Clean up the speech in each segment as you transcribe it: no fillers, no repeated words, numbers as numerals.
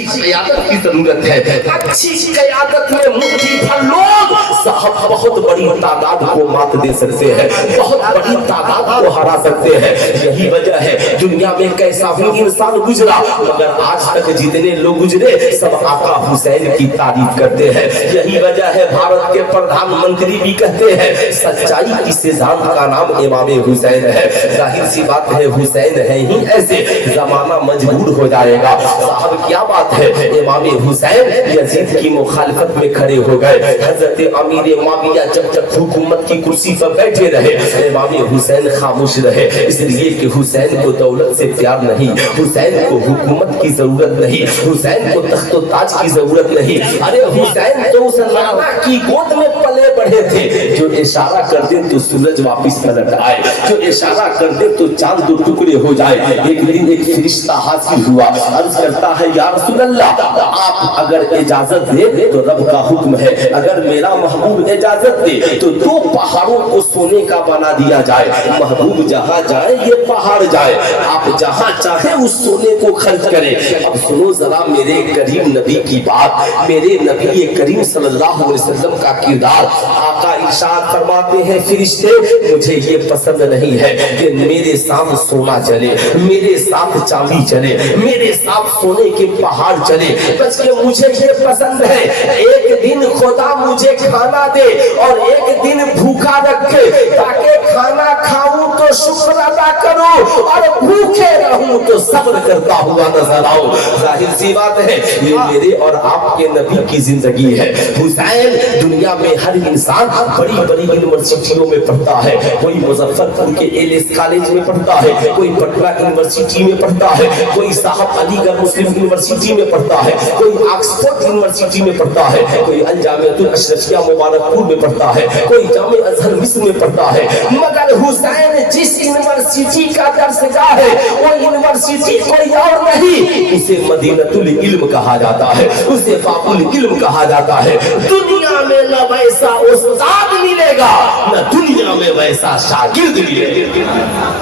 अच्छी क़यादत की जरूरत है। अच्छी क़यादत में मुट्ठी भर लोग साहब बहुत बड़ी तादाद को मात दे सकते हैं, बहुत बड़ी तादाद को हरा सकते हैं। यही वजह है दुनिया में कैसा भी इंसान गुजरा, मगर आज तक जितने लोग गुजरे सब आका हुसैन की तारीफ करते हैं। यही वजह है भारत के प्रधानमंत्री भी कहते हैं सच्चाई की सिद्धांत का नाम इमाम हुसैन है। जाहिर सी बात है हुसैन है ही ऐसे, जमाना मजबूर हो जाएगा। साहब क्या बात है, इमाम हुसैन यजीद की मुखालिफत में खड़े हो गए। हजरत अमीर मुआविया जब तक हुकूमत की कुर्सी पर बैठे रहे, इमाम हुसैन खामोश रहे, इसलिए कि हुसैन को दौलत से प्यार नहीं, हुसैन को हुकूमत की जरूरत नहीं, हुसैन को तख्त व ताज की जरूरत नहीं। अरे हुसैन तो उस नाना की गोद में पले बढ़े थे जो इशारा कर दे तो सूरज वापिस पलट आए, जो इशारा कर दे तो चांद दो टुकड़े हो जाए। एक दिन एक फरिश्ता हाजिर हुआ, अर्ज करता है या रसूल अल्लाह, आप अगर इजाजत दे तो रब का हुक्म है, अगर मेरा महबूब इजाजत दे तो 2 पहाड़ों को सोने का बना दिया जाए। महबूब जहाँ जाए ये पहाड़ जाए, आप जहाँ चाहे उस सोने को खर्च करें। अब सुनो जरा मेरे करीम नबी की बात, मेरे नबी करीम सल्लल्लाहु अलैहि वसल्लम का किरदार। आका इरशाद फरमाते हैं फरिश्ते मुझे ये पसंद नहीं है कि मेरे साथ सोना चले, मेरे साथ चांदी चले, मेरे साथ सोने के पहाड़ चले, बल्कि मुझे ये पसंद है एक दिन खुदा मुझे खाना दे और एक दिन भूखा रखे, ताकि खाना खाऊं तो शुक्र अदा करूं और भूखे रहूं तो सब्र करता हुआ नजर आऊं। जाहिर सी बात है ये मेरे और आपके नबी की जिंदगी है। हुसैन दुनिया में हर इंसान बड़ी बड़ी यूनिवर्सिटियों में पढ़ता है, कोई मुजफ्फरपुर के एलएस कॉलेज में पढ़ता है, कोई पटना यूनिवर्सिटी में पढ़ता है, कोई साहब अलीगढ़ मुस्लिम यूनिवर्सिटी में पढ़ता है, कोई ऑक्सफोर्ड यूनिवर्सिटी में पढ़ता है, कोई अल जामिअतुल अशरफिया मुबारकपुर में पढ़ता है, कोई जामे अजहर मिस्र में पढ़ता है। मगर हुसैन जिस यूनिवर्सिटी का दर्शगाह है वो यूनिवर्सिटी कोई और नहीं, उसे मदीनतुल इल्म कहा जाता है, उसे बाबुल इल्म कहा जाता है। दुनिया में न वैसा उस्ताद मिलेगा न दुनिया में वैसा शागिर्द मिलेगा।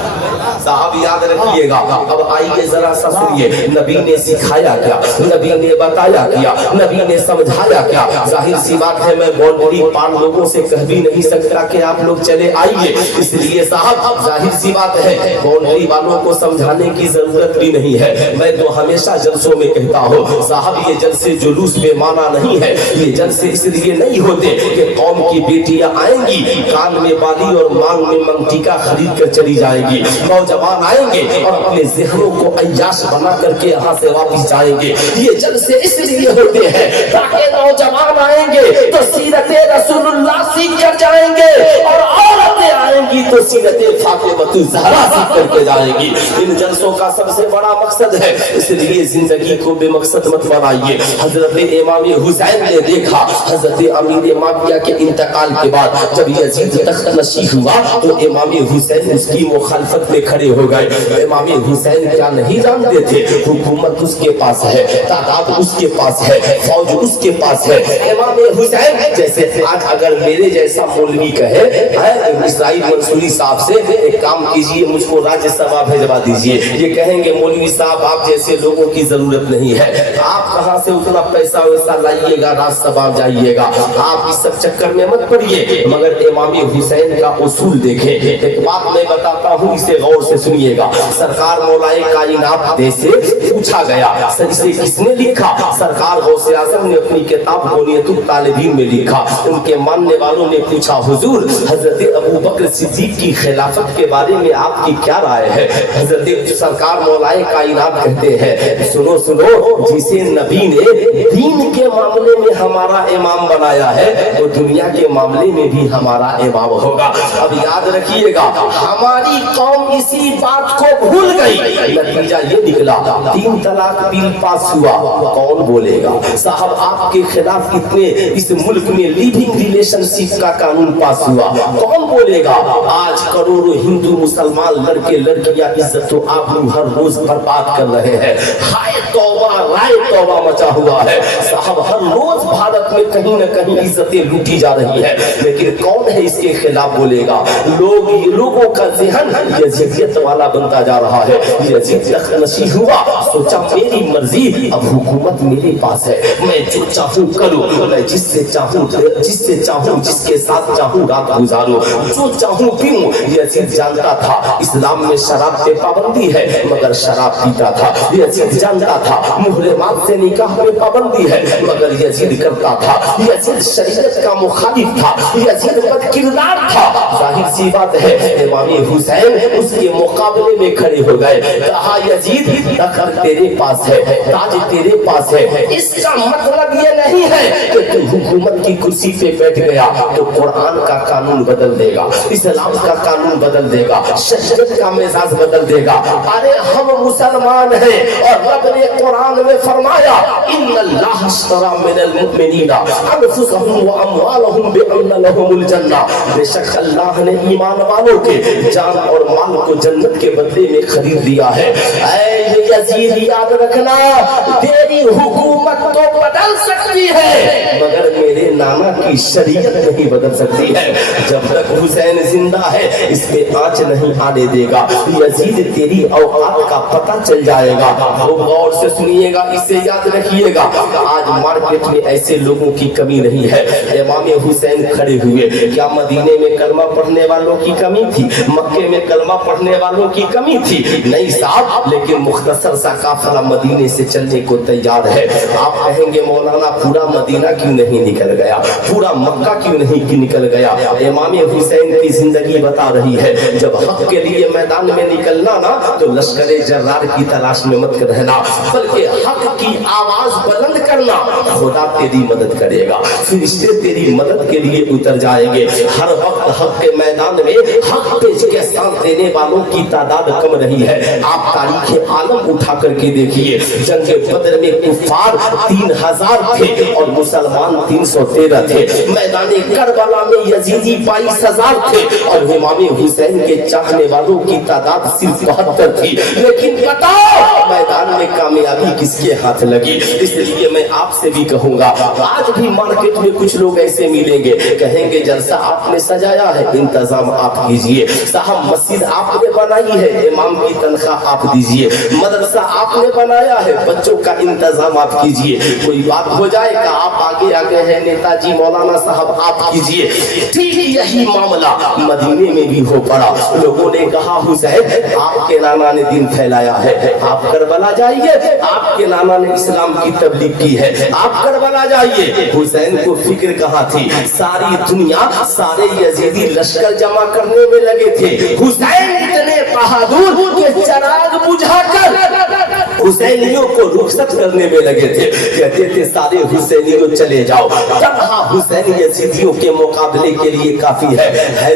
साहब याद रखिएगा। अब आइए जरा सा सुनिए, नबी ने सिखाया क्या, नबी ने बताया क्या, नबी ने समझाया क्या। जाहिर सी बात है मैं बाउंड्री पार लोगों से कह भी नहीं सकता कि आप लोग चले आइए, इसलिए साहब जाहिर सी बात है बाउंड्री वालों को समझाने की जरूरत भी नहीं है। मैं तो हमेशा जलसों में कहता हूँ साहब ये जलसे जुलूस में माना नहीं है, ये जलसे इसलिए नहीं होते कि कौम की बेटियां आएंगी कान में बाली और मांग में मंगटीका खरीद कर चली जाएंगी, नौजवान आएंगे और अपने ज़हनों को अय्याश बना करके यहाँ से वापस जाएंगे। ये जलसे इसलिए होते हैं ताकि नौजवान आएंगे तो सीरत रसूलुल्लाह सीख कर जाएंगे और औरतें आएंगी तो सीरत फातिमा ज़हरा सीख करके जाएंगी। इन जलसों का सबसे बड़ा मकसद है, इसलिए जिंदगी को बेमकसद मत बनाइए। हजरत इमाम हुसैन ने देखा हजरत अमीर मुआविया के इंतकाल के बाद जब यजीद तख्त नशी हुआ तो इमाम हुसैन उसकी मुखालफत में खड़े हो गए। इमाम हुसैन क्या नहीं जानते थे, हुकूमत उसके पास है, तादाद उसके पास है, फौज उसके पास है। इमाम हुसैन जैसे आज अगर मेरे जैसा मौलवी कहे इसराइल मंसूरी साहब से एक काम कीजिए मुझको राज्यसभा भेजवा दीजिए, ये कहेंगे मौलवी साहब आप जैसे लोगों की जरूरत नहीं है, आप कहां से उतना पैसा वैसा लाइएगा, राज्यसभा जाइएगा, आप इस सब चक्कर में मत पड़िए। मगर इमाम हुसैन का उसूल देखें। एक बात मैं बताता हूँ इसे गौर से सुनिएगा। सरकार मौलाए कायनात दे से पूछा गया सर इसे किसने लिखा, सरकार गौसे आजम ने अपनी किताब बुनियतुल तालिबीन में लिखा। उनके मानने वालों ने पूछा हुजूर हजरत अबू बकर सिद्दीक की खिलाफत के बारे में आपकी क्या राय है। हजरत सरकार मौलाए कायनात कहते हैं सुनो सुनो, जिसे नबी ने दीन के मामले में हमारा इमाम बनाया है वो दुनिया के मामले में भी हमारा इमाम होगा। अब याद रखिएगा हमारी कौम इसी बात को भूल गई, नतीजा ये निकला 3 तलाक बिल पास हुआ, कौन बोलेगा साहब आपके खिलाफ इतने इस मुल्क में लिविंग रिलेशनशिप का कानून पास हुआ, कौन बोलेगा। आज करोड़ों हिंदू मुसलमान लड़के लड़कियां इज्जत तो आप हर रोज बर्बाद कर रहे हैं। हाय तौबा राय तौबा हंगामा मचा हुआ है। साहब हर रोज भारत में कहीं न कहीं इज्जतें लूटी जा रही है, लेकिन कौन है इसके खिलाफ बोलेगा? लोगों का ज़हन यजीदियत वाला बनता जा रहा है। यजीद नशी हुआ, सोचा मेरी मर्जी, अब हुकूमत मेरे पास है, मैं जो चाहूं करूं, मैं जिससे चाहूं जिसके साथ चाहूं रात गुजारूं, जो चाहूं पीऊं। यजीद जानता था इस्लाम में शराब पे पाबंदी है, मगर शराब पीता था। यजीद जानता था मुहर्रमात से निकाह पे पाबंदी है, मगर यजीद करता था। यजीद शरीयत का मुखालिफ था, यजीद बदकिरदार था। जाहिर सी बात है इमाम हुसैन उसके मुकाबले में खड़े हो गए। कहा यजीद तखत तेरे पास है, ताज तेरे पास है, इसका मतलब ये नहीं है कि तू हुकूमत की कुर्सी पे बैठ गया तो कुरान का कानून बदल देगा, इस्लाम का कानून बदल देगा, शरीयत का मिजाज बदल देगा। अरे हम मुसलमान हैं और रब ने कुरान में फरमाया इन्नल्लाह अश्तरा मिनल मुमिनीना अनफुसहुम व अमवालहुम बिअन्न लहुमुल जन्नह। बेशक अल्लाह ने ईमान वालों के जान और माल को जन्नत के बदले में खरीद लिया है। ऐ यजीद याद रखना, तेरी हुकूमत तो बदल सकती है मगर मेरे नाना की शरीयत नहीं बदल सकती है। जब तक हुसैन जिंदा है इस पे आंच नहीं आने देगा। यजीद तेरी औकात का पता चल जाएगा। वो गौर से सुनिएगा, इसे याद रखिएगा। आज मार्केट में ऐसे लोगों की कमी नहीं है। इमाम हुसैन खड़े हुए, क्या मदीने में कलमा पढ़ने वालों की कमी थी? मक्के में कलमा पढ़ने वालों की कमी थी? नहीं साहब, लेकिन मुख्तसर सा काफिला मदीने से चलने को तैयार है। आप कहेंगे मौलाना पूरा मदीना क्यों नहीं निकल गया, पूरा मक्का क्यों नहीं निकल गया? इमाम हुसैन की जिंदगी बता रही है, जब हक के लिए मैदान में निकलना ना तो लश्करे जर्रार की तलाश में मत रहना, बल्कि हक की आवाज बुलंद करना। खुदा तेरी मदद करेगा, फरिश्ते तेरी मदद के लिए उतर जाएंगे। हर वक्त हक के मैदान में हक पे के साथ देने वालों की तादाद कम रही है। आप तारीख आलम उठा करके देखिए, जंग बदर में कुफार 3000 थे और मुसलमान 313 थे। मैदान करबला में यजीदी 22,000 थे और इमाम हुसैन के चाहने वालों की तादाद सिर्फ 72 थी। लेकिन बताओ मैदान में कामयाबी किसके हाथ लगी? इसलिए मैं आपसे भी कहूंगा, आज भी मार्केट में कुछ लोग ऐसे मिलेंगे, कहेंगे जलसा आपने सजाया है, इंतजाम आप कीजिए। साहब मस्जिद आपने बनाई है, इमाम की तनख्वाह आप दीजिए। मदरसा आपने बनाया है, बच्चों का इंतजाम आप कीजिए। कोई बात हो जाएगा, आप आगे आगे हैं नेताजी मौलाना साहब आप कीजिए। ठीक यही मामला मदीने में भी हो पड़ा। लोगों ने कहा हुसैन आपके नाना ने दिन फैलाया है, आप करबला जाइए, आपके नाना ने इस्लाम की तबलीग की है, आप करबला जाइए। हुसैन को फिक्र कहाँ थी? सारी दुनिया सारे यजीदी लश्कर जमा करने में लगे थे। हुसैन इतने बहादुर के चिराग बुझाकर हुसैनियों को रुखसत करने में लगे थे। कहते थे सारे हुसैनियों चले जाओ। तब हुसैन यजीदियों के मुकाबले के लिए काफी है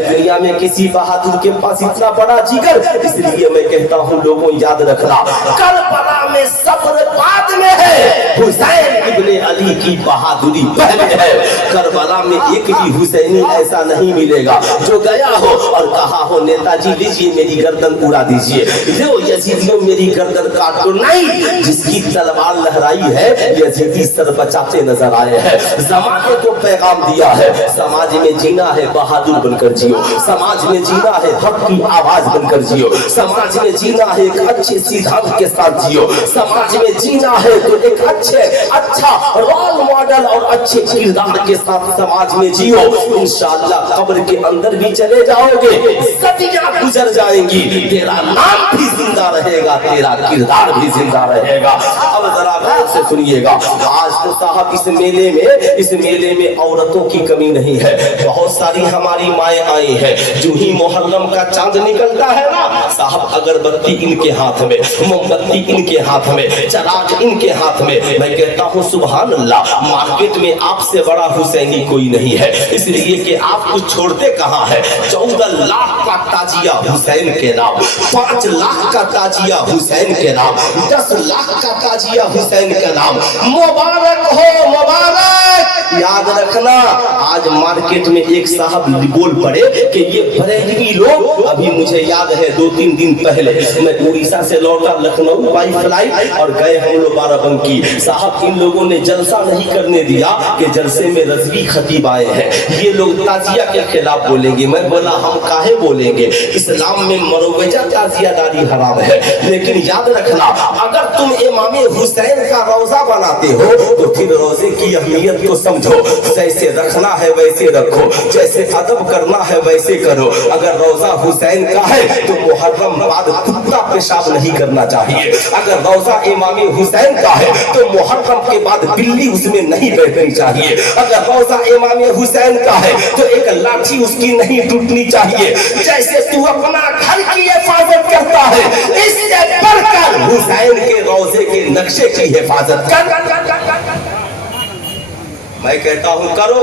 दुनिया में किसी बहादुर के पास इतना बड़ा जिगर? इसलिए मैं कहता हूँ लोगों याद रखना, करबला में सब्र बाद में है, हुसैन इब्ने अली की बहादुरी पहले है। करबला में एक भी हुसैनी ऐसा नहीं मिलेगा जो गया हो और कहा हो नेताजी लीजिए मेरी गर्दन उड़ा दीजिए, लो यजीदियों मेरी गर्दन काट दो। नहीं, जिसकी तलवार लहराई है यजीदी सर बचाते नजर आए हैं। जमाने को पैगाम दिया है, समाज में जीना है बहादुर बनकर जियो, समाज में जीना है हक की आवाज बनकर जियो, समाज में जीना है एक अच्छे सिद्धांत के साथ जियो, समाज में जीना है तो एक अच्छा रोल मॉडल और अच्छे किरदार के साथ समाज में जियो। इंशाअल्लाह कब्र के अंदर भी चले जाओगे, सदियां गुजर जाएंगी, तेरा नाम भी जिंदा रहेगा, तेरा किरदार भी जिंदा रहेगा। अब जरा गौर से सुनिएगा, आज तो साहब इस मेले में औरतों की कमी नहीं है। बहुत सारी हमारी माएँ आई हैं, जो ही मुहर्रम का चांद निकलता है ना साहब, अगरबत्ती इनके हाथ में, मोमबत्ती इनके हाथ में, चराग इनके हाथ में। मैं कहता हूँ सुभान अल्लाह, मार्केट में आपसे बड़ा हुसैनी कोई नहीं है, इसलिए कि आप कुछ छोड़ते कहाँ है। 14 लाख का ताजिया हुसैन के नाम, 5 लाख का ताजिया हुसैन के नाम, 10 लाख का ताजिया हुसैन के नाम। मुबारक हो मुबारक, याद रखना, आज मार्केट में एक साहब बोल पड़े कि ये बरेलवी लोग, अभी मुझे याद है 2-3 दिन पहले मैं उड़ीसा से लौटा लखनऊ बाई फ्लाइट और गए हम लोग बाराबंकी। साहब इन लोगों ने जलसा नहीं करने दिया कि जलसे में रज़वी खतीब आए हैं, ये लोग ताजिया के खिलाफ बोलेंगे। मैं बोला हम काहे बोलेंगे, इस्लाम में मरोवजा ताजियादारी हराम है। लेकिन याद रखना, अगर तुम इमाम हुसैन का रोजा बनाते हो तो फिर रोजे की अहमियत को समझो। जैसे रखना है वैसे रखो, जैसे अदब करना है वैसे करो। अगर रोजा हुसैन का है तो मुहर्रम बाद कुत्ता पेशाब नहीं करना चाहिए। अगर रोजा इमाम हुसैन का है तो मुहर्रम के बाद बिल्ली उसमें नहीं बैठनी चाहिए। अगर रोजा इमाम हुसैन का है तो एक लाठी उसकी नहीं टूटनी चाहिए। जैसे तू अपना घर की हिफाजत करता है, इससे बढ़कर हुसैन के रोजे के नक्शे की हिफाजत कर। मैं कहता हूँ करो,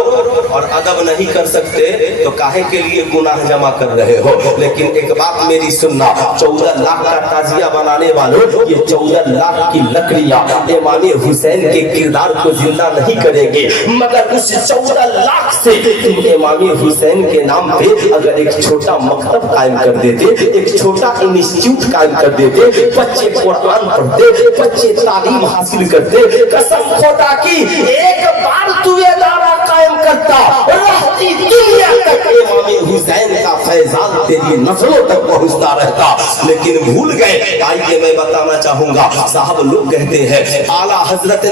और अदब नहीं कर सकते तो काहे के लिए गुनाह जमा कर रहे हो। लेकिन एक बात मेरी सुनना, 14 लाख का ताजिया बनाने वालों, ये 14 लाख की लकड़ियां इमाम हुसैन के किरदार को जिंदा नहीं करेंगे, मगर उस 14 लाख से तुम इमाम हुसैन के नाम पे अगर एक छोटा मकतब कायम कर देते, एक छोटा इंस्टीट्यूट कायम कर देते, बच्चे कुरान पढ़ते, बच्चे तालीम हासिल करते, कसम खुदा की एक बार तू ये नारा कायम करता, रहती दुनिया तक इमाम हुसैन का फैजान तेरी नस्लों तक पहुंचता रहता। लेकिन भूल गए। आइए मैं बताना चाहूंगा, साहब लोग कहते हैं आला हजरत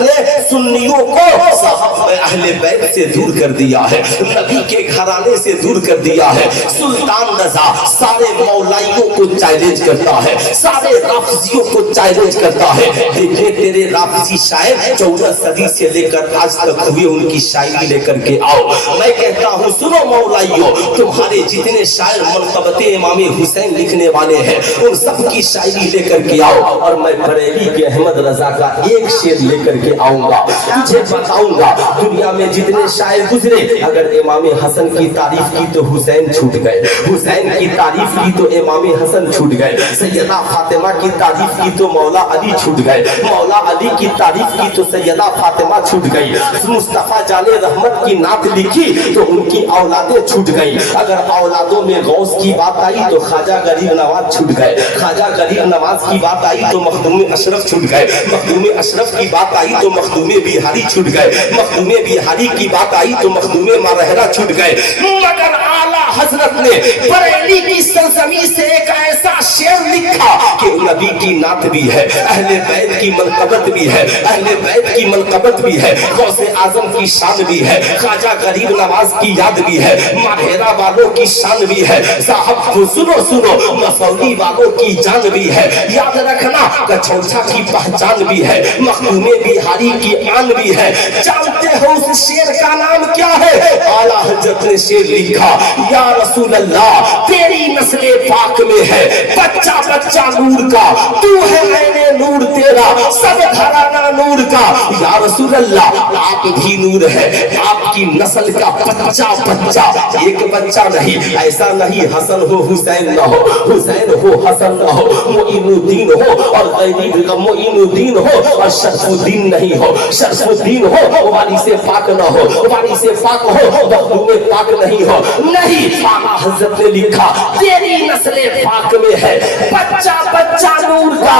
ने सुन्नियों को साहब अहले बैत से दूर कर दिया है, नबी के घराने से दूर कर दिया है। सुल्तान रजा सारे मौलाइयों को चैलेंज करता है, सारे राफिजियों को चैलेंज करता है। देखिए तेरे राफिजी शायर 14 सदी से लेकर आज तक हुए, उनकी शायरी लेकर के आओ। मैं कहता हूँ सुनो मौलाइयों, तुम्हारे जितने शायर मनक़बते इमाम हुसैन लिखने वाले हैं उन सब की शायरी लेकर के आओ, और मैं बरेली के अहमद रजा का एक शेर लेकर के आऊंगा। तुझे बताऊंगा दुनिया में जितने शायर गुजरे, अगर इमाम हसन की तारीफ की तो हुसैन छूट गए, हुसैन की तारीफ की तो इमाम हसन छूट गए, सैयदा फातिमा की तारीफ की तो मौला अली छूट गए, मौला अली की तारीफ की तो सैयदा फातिमा छूट गई, मुस्तफा जाने रहमत की नात लिखी तो उनकी औलादें छूट गई। अगर औलादों में गौस की बात आई तो ख्वाजा गरीब नवाज छूट गए, ख्वाजा गरीब नवाज की बात आई तो मखदूम अशरफ छूट गए, मखदूम अशरफ की बात आई तो मखदूम बिहारी छूट गए, मखदूम बिहारी की बात आई तो मखदूम मारहरा छूट गए। मगर आला हजरत ने बरेली की सरजमी से एक ऐसा शेर लिखा कि नबी की नात भी है, अहले बैत की मनक़बत भी है, अहले बैत की मनक़बत भी है, गौसे आजम की शान भी है, ख्वाजा गरीब नवाज की याद भी है, माहेरा वालों की शान भी है, साहब को सुनो मसौली वालों की जान भी है। याद रखना कछौछा की पहचान भी है, मखदूमे बिहारी की आन भी है। जानते हो उस शेर का नाम क्या है? आला हजरत ने शेर लिखा, या रसूल अल्लाह तेरी नस्ले पाक में है बच्चा बच्चा नूर का, तू है मैंने नूर तेरा सब घराना नूर का। या रसूल अल्लाह आप भी नूर है, आपकी नस्ल का बच्चा बच्चा, एक बच्चा नहीं, ऐसा नहीं हसन हो हुसैन ना हो, हुसैन हो हसन ना हो, मोइनुद्दीन हो और गैरी का मोइनुद्दीन हो और शरफुद्दीन नहीं हो, शरफुद्दीन हो वाली से पाक ना हो, वाली से पाक हो मखदूम पाक नहीं हो। नहीं, आला हजरत ने लिखा तेरी नस्ले पाक में है बच्चा बच्चा नूर का,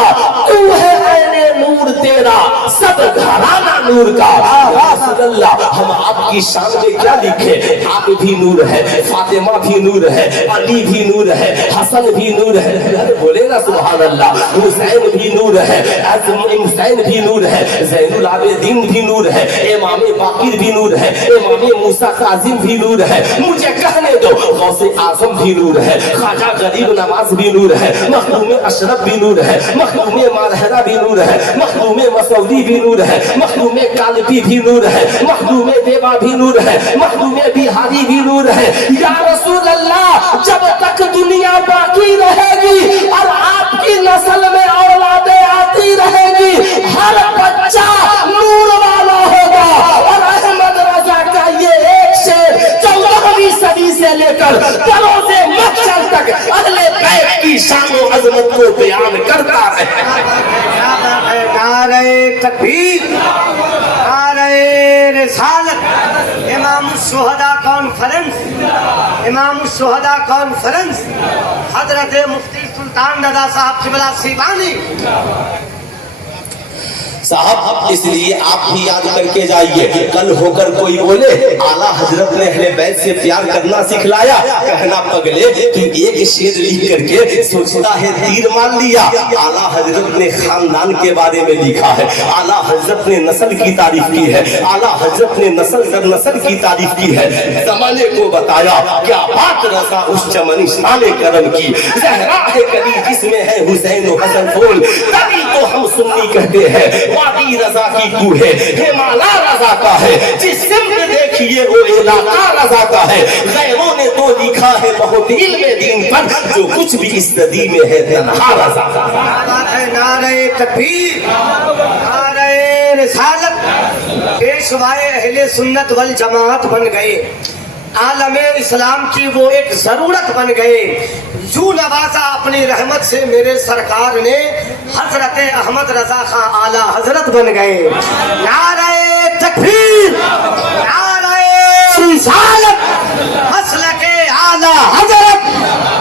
तू है ऐने नूर तेरा सब घराना नूर का। हम आपकी शान में क्या लिखे? आप भी नूर है, फातिमा भी नूर है, अली भी नूर है, हसन भी नूर है, बोले ना सुभान अल्लाह, हुसैन भी नूर है, हुसैन भी नूर है, ज़ैनुल आबिदीन भी नूर है, इमाम बाकिर भी नूर है, इमाम मूसा काजिम भी नूर है। मुझे कहने दो गौसे आजम भी नूर है, ख्वाजा गरीब नवाज भी नूर है, मखदूम अशरफ भी नूर है, मखदूम मारहरा भी नूर है, मखदूम मसौदी भी नूर है, मखदूम कालपी भी नूर है, मखदूम देवा भी नूर है, मखदूम बिहारी भी नूर है। या रसूल अल्लाह जब तक दुनिया बाकी रहेगी और आपकी नस्ल में औलादें आती रहेगी, हर बच्चा नूर वाला होगा। और अहमद रजा का ये एक शेर 14वीं सदी से लेकर बरोज़े महशर तक अहले बैत की शान और अजमत को बयान करता रहे। नारे तकबीर, नारे رسالت امام الشہداء کانفرنس حضرت مفتی سلطان رضا صاحب قبلہ سیوانی صاحب، اس لیے آپ بھی یاد کر کے جائیے، کل ہو کر کوئی بولے اعلیٰ حضرت نے اہل بیت سے پیار کرنا سکھلایا، کہنا پگلے تو ایک شعر لکھ کر کے سوچتا ہے تیر مان لیا۔ اعلیٰ حضرت نے خاندان کے بارے میں لکھا ہے، اعلیٰ حضرت نے نسل کی تعریف کی ہے، اعلیٰ حضرت نے نسل در نسل کی تعریف کی ہے، زمانے کو بتایا کیا بات رسا اس چمن شان کرم کی، زہرا ہے کلی جس میں ہے حسین و حسن پھول، تبھی تو ہم سنی کہتے ہیں وادی رضا کی کو ہے، ہمالا رضا کا ہے، جس سمت دیکھیے وہ علاقہ رضا کا ہے، غیروں نے تو لکھا ہے بہت علم دین پر، جو کچھ بھی اس صدی میں ہے تنہا رضا کا۔ نعرہ تکبیر، نعرہ رسالت، پیشوائے اہل سنت والجماعت بن گئے، عالم اسلام کی وہ ایک ضرورت بن گئے۔ یوں نوازا اپنی رحمت سے میرے سرکار نے، حضرت احمد رضا خان اعلیٰ حضرت بن گئے۔ نعرہ تکبیر، نعرہ رسالت، مسلک اعلیٰ حضرت،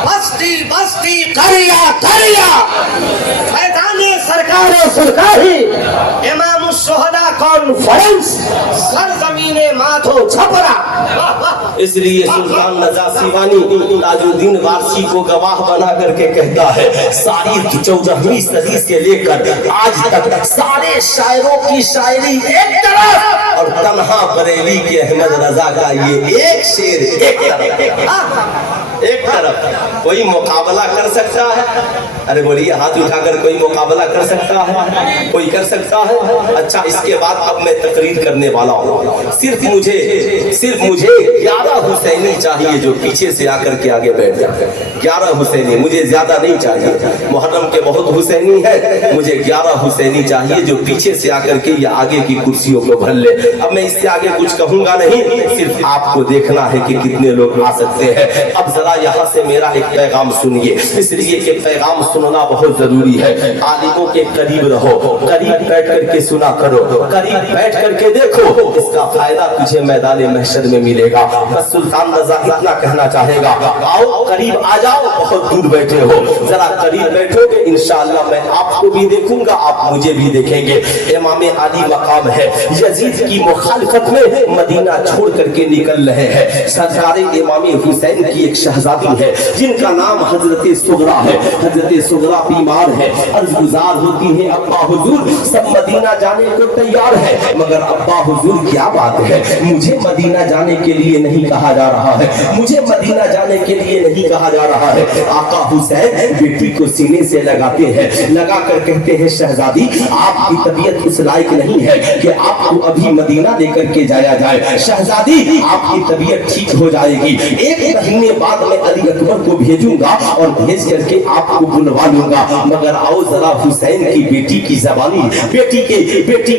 بستی بستی قریہ قریہ، میدان سرکار سرکاری، امام الشہداء کانفرنس، سرزمین مادھو چھپرا۔ اس لیے سلطان رضا سیوانی تاج الدین وارسی کو گواہ بنا کر کے کہتا ہے، ساری 14ویں صدی سے لے کر آج تک سارے شاعروں کی شاعری ایک طرف، اور تنہا بریلی کے احمد رضا کا یہ ایک شعر ایک طرف۔ کوئی مقابلہ کر سکتا ہے؟ ارے بولیے، ہاتھ اٹھا کر کوئی مقابلہ کر سکتا ہے؟ کوئی کر سکتا ہے؟ اچھا، اس کے بعد اب میں تقریر کرنے والا ہوں۔ صرف مجھے 11 حسینی چاہیے جو پیچھے سے آ کر کے آگے بیٹھ جائے۔ 11 حسینی، مجھے زیادہ نہیں چاہیے، محرم کے بہت حسینی ہے، مجھے 11 حسینی چاہیے جو پیچھے سے آ کر کے یا آگے کی کرسیوں کو بھر لے۔ اب میں اس سے آگے کچھ کہوں گا نہیں، صرف آپ کو دیکھنا ہے کہ کتنے لوگ آ سکتے ہیں۔ اب ذرا یہاں سے میرا ایک پیغام سنیے، اس لیے کہ پیغام سننا بہت ضروری ہے۔ عالموں کے قریب رہو، قریب بیٹھ کر کے سنا کرو، قریب بیٹھ کر کے دیکھو، اس کا فائدہ تجھے میدان محشر میں ملے گا۔ بس سلطان رضا اتنا کہنا چاہے گا، آؤ قریب آ جاؤ، بہت دور بیٹھے ہو، ذرا قریب بیٹھو گے انشاءاللہ میں آپ کو بھی دیکھوں گا، آپ مجھے بھی دیکھیں گے۔ امام علی مقام ہے، یزید کی مخالفت میں مدینہ چھوڑ کر کے نکل رہے ہیں۔ سرکار امام حسین کی ایک شہزادی ہے جن کا نام حضرت سغرا ہے۔ حضرت سغرا بیمار ہے، عرض گزار ہوتی ہے، ابا حضور سب مدینہ جانے کو تیار ہے، مگر ابا حضور کیا بات ہے، مجھے مدینہ جانے کے لیے نہیں کہا جا رہا ہے، مجھے مدینہ جانے کے لیے نہیں کہا جا رہا ہے۔ آقا حسین بیٹی کو سینے سے لگاتے ہیں، لگا کر کہتے ہیں شہزادی آپ کی طبیعت اس لائق نہیں ہے کہ آپ کو ابھی مدینہ لے کر کے جایا جائے، شہزادی آپ کی طبیعت ٹھیک ہو جائے گی، 1 مہینے بعد میں علی اکبر کو بھیجوں گا اور بھیج کر کے آپ کو بلوا لوں گا، مگر آؤ ذرا حسین کی بیٹی کی زبانی، بیٹی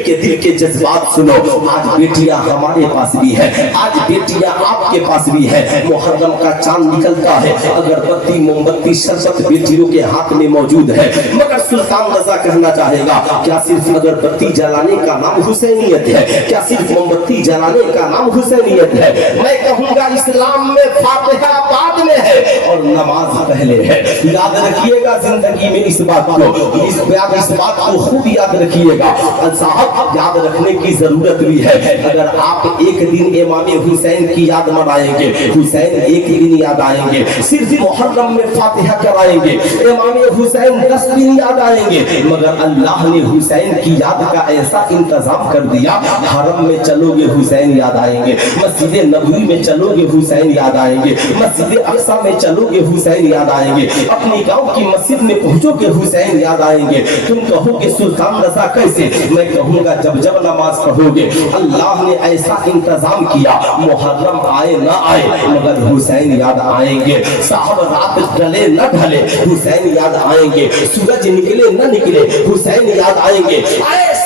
کے دل کے جذبات سنو۔ آج بیٹیاں ہمارے پاس بھی ہے، آج بیٹیاں آپ کے پاس بھی ہے، محرم کا چاند نکلتا ہے، اگر بتی موم بتی شربت بیٹیوں کے ہاتھ میں موجود ہے، مگر سلطان رضا کہنا چاہے گا کیا صرف اگر بتی جلانے کا نام حسینیت ہے؟ کیا صرف موم بتی جلانے کا نام حسینیت ہے؟ میں کہوں گا اسلام میں فاتحہ بعد میں ہے اور نماز پہلے ہے۔ یاد رکھیے گا زندگی میں اس بات کو، اس بات کو خوب یاد رکھیے گا، صاحب یاد رکھنے کی ضرورت بھی ہے۔ اگر آپ ایک دن امام حسین کی یاد منائیں گے، حسین ایک دن یاد آئیں گے، صرف محرم میں فاتحہ کرائیں گے، امام حسین 10 دن یاد آئیں گے، مگر اللہ نے حسین کی یاد کا ایسا انتظام کر دیا، حرم میں چلو گے حسین یاد آئیں گے، مسجد نبوی میں چلو گے حسین یاد آئیں گے، مسجد اقصی میں چلو گے حسین یاد آئیں گے، اپنی گاؤں کی مسجد میں پہنچو گے حسین یاد آئیں گے۔ تم کہو گے سلطان رضا کیسے؟ میں کہوں گا جب جب نماز پڑھو گے اللہ نے ایسا انتظام کیا، محرم آئے نہ آئے مگر حسین یاد آئیں گے، صاحب رات ڈھلے نہ ڈھلے حسین یاد آئیں گے، سورج نکلے نہ نکلے حسین یاد آئیں گے،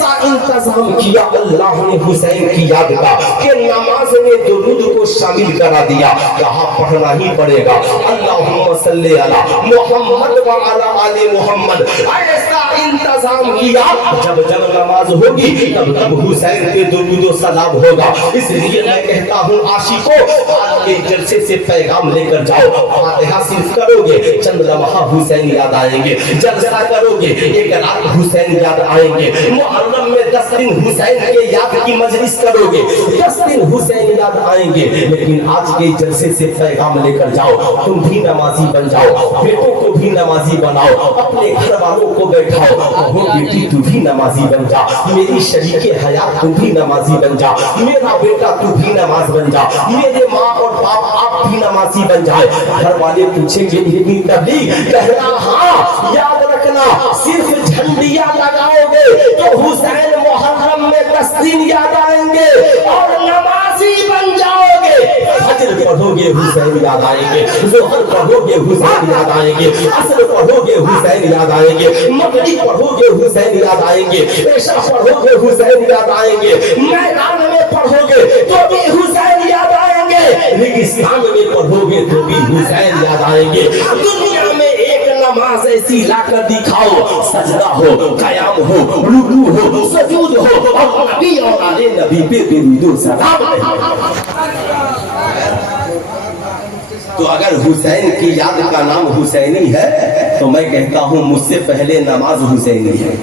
ایسا انتظام کیا اللہ نے حسین کی یاد کا کہ نماز میں درود کو شامل کرا دیا. کہاں پڑھنا ہی پڑے گا اللہم صلی علی محمد وعلی آل محمد. ایسا انتظام کیا جب جب نماز ہوگی تب تب حسین کے درود و سلام ہوگا. اس لیے میں کہتا ہوں عاشقوں آج کے جلسے سے پیغام لے کر جاؤ. فاتحہ صرف کرو گے چند لمحہ حسین یاد آئیں گے. جلسہ کرو گے ایک رات حسین یاد آئیں گے. محرم میں 10 دن حسین کے یاد کی مجلس کرو گے 10 دن حسین یاد آئیں گے. لیکن آج کے جلسے سے پیغام لے کر جاؤ تم بھی نمازی بن جاؤ. بیٹوں کو بھی نمازی بناؤ. اپنے گھر والوں کو بیٹھاؤ کہو بیٹی تو بھی نمازی بن جا. میری شریک حیات تو بھی نمازی بن جا. میرا بیٹا تو بھی نماز بن جا. میرے ماں اور باپ آپ بھی نمازی بن جائے. گھر والے پوچھیں گے اتنی تبلیغ کہنا ہاں یاد رکھنا صرف جھنڈیاں لگاؤ گے تو حسین محرم میں 10 دن یاد آئیں گے اور نمازی بن جاؤ گے. فجر پڑھو گے حسین یاد آئیں گے. ظہر پڑھو گے حسین یاد آئیں گے. عصر پڑھو گے حسین یاد آئیں گے. مغرب پڑھو گے حسین یاد آئیں گے. عشاء پڑھو گے حسین یاد آئیں گے. میدان میں پڑھو گے تو بھی حسین یاد آئیں گے. ریگستان میں پڑھو گے تو بھی حسین یاد آئیں گے. دنیا میں ایک نماز ایسی لا کر دکھاؤ سجدہ ہو قیام ہو رکوع ہو سجود ہو اور نبی اور آل نبی پہ درود و سلام. تو اگر حسین کی یاد کا نام حسینی ہے تو میں کہتا ہوں مجھ سے پہلے نماز حسینی ہے.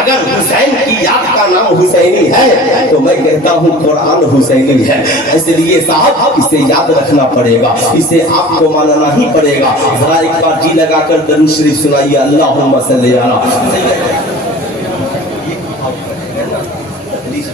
اگر حسین کی یاد کا نام حسینی ہے تو میں کہتا ہوں قرآن حسینی ہے. اس لیے صاحب اسے یاد رکھنا پڑے گا. اسے آپ کو ماننا ہی پڑے گا. ذرا ایک بار جی لگا کر درود شریف سنائیے اللہم صلی علی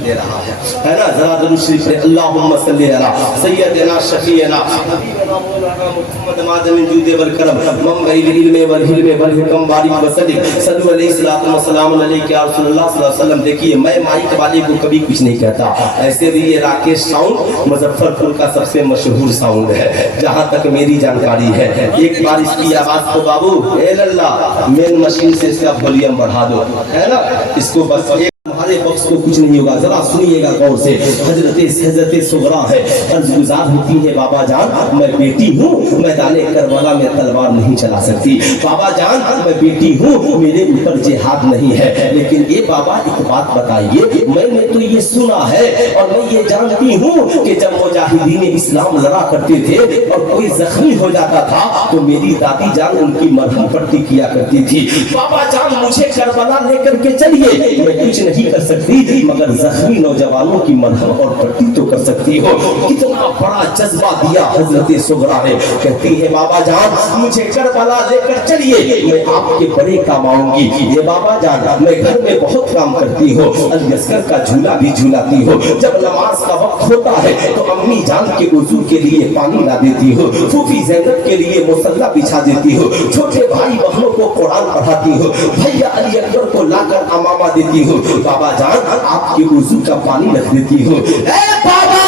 دے رہا ہے نا. ذرا درود شریف سے اللہم صلی علی سیدنا شفیعنا حبیبنا مولانا محمد معدن جود والکرم منبع العلم والحلم والحکم بارک وسلم صلو علیہ الصلوۃ والسلام علیک یا رسول اللہ صلی اللہ علیہ وسلم. دیکھیے میں مائک والے کو کبھی کچھ نہیں کہتا. ایسے بھی یہ راکیش ساؤنڈ مظفر پور کا سب سے مشہور ساؤنڈ ہے جہاں تک میری جانکاری ہے. ایک بار اس کی آواز کو بابو اے اللہ مین مشین سے اس کا والیوم بڑھا دو ہے نا. اس کو بس ہمارے بخش کو کچھ نہیں ہوگا. ذرا سنیے گا غور سے. حضرت صغرا ہے عرض گزار ہوتی ہے بابا جان میں بیٹی ہوں میدان کربلا میں تلوار نہیں چلا سکتی. بابا جان میں بیٹی ہوں میرے اوپر جہاد نہیں ہے. لیکن اے بابا ایک بات بتائیے میں نے تو یہ سنا ہے اور میں یہ جانتی ہوں کہ جب مجاہدین اسلام لڑا کرتے تھے اور کوئی زخمی ہو جاتا تھا تو میری دادی جان ان کی مرہم پٹی کیا کرتی تھی. بابا جان مجھے کربلا لے کر کے چلیے. میں کچھ نہیں کر سکتی مگر زخمی نوجوانوں کی مرہم اور پٹی تو کر سکتی ہو. کتنا بڑا جذبہ دیا حضرت صغرا نے. کہتی ہے بابا جان مجھے کربلا لے کر چلیے میں آپ کے بڑے کام آؤں گی. یہ بابا جان میں گھر میں بہت کام کرتی ہو الیسکر کا جھولا بھی جھولاتی ہو. جب نماز کا وقت ہوتا ہے تو امی جان کے وضو کے لیے پانی لا دیتی ہو. پھوپھی زینب کے لیے مصلی بچھا دیتی ہو. چھوٹے بھائی بہنوں کو قرآن پڑھاتی ہو. بھیا علی اکبر کو لا کر امامہ دیتی ہو. بابا جان آپ کے وضو کا پانی رکھ دیتی ہو. اے بابا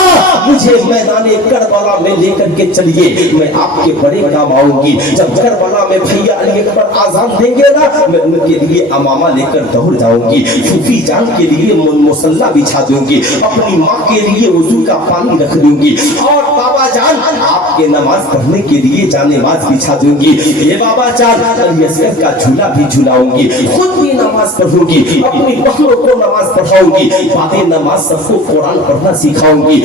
مجھے میدان کربلا میں لے کر کے چلیے میں آپ کے بڑے کام آؤں گی. جب کربلا میں بھیا علی اکبر آزان دیں گے نا میں ان کے لیے امامہ لے کر دوڑ جاؤں گی. پھوپھی جان کے لیے مصلی بچھا دوں گی. اپنی ماں کے لیے وضو کا پانی رکھ دوں گی. اور بابا جان آپ کے نماز پڑھنے کے لیے جانماز بچھا دوں گی. یہ بابا جان الیسکر کا جھولا بھی جھولاؤں گی. خود بھی نماز پڑھوں گی. اپنی بہنوں کو نماز پڑھاؤں گی. بعد نماز سب کو قرآن پڑھنا سکھاؤں گی.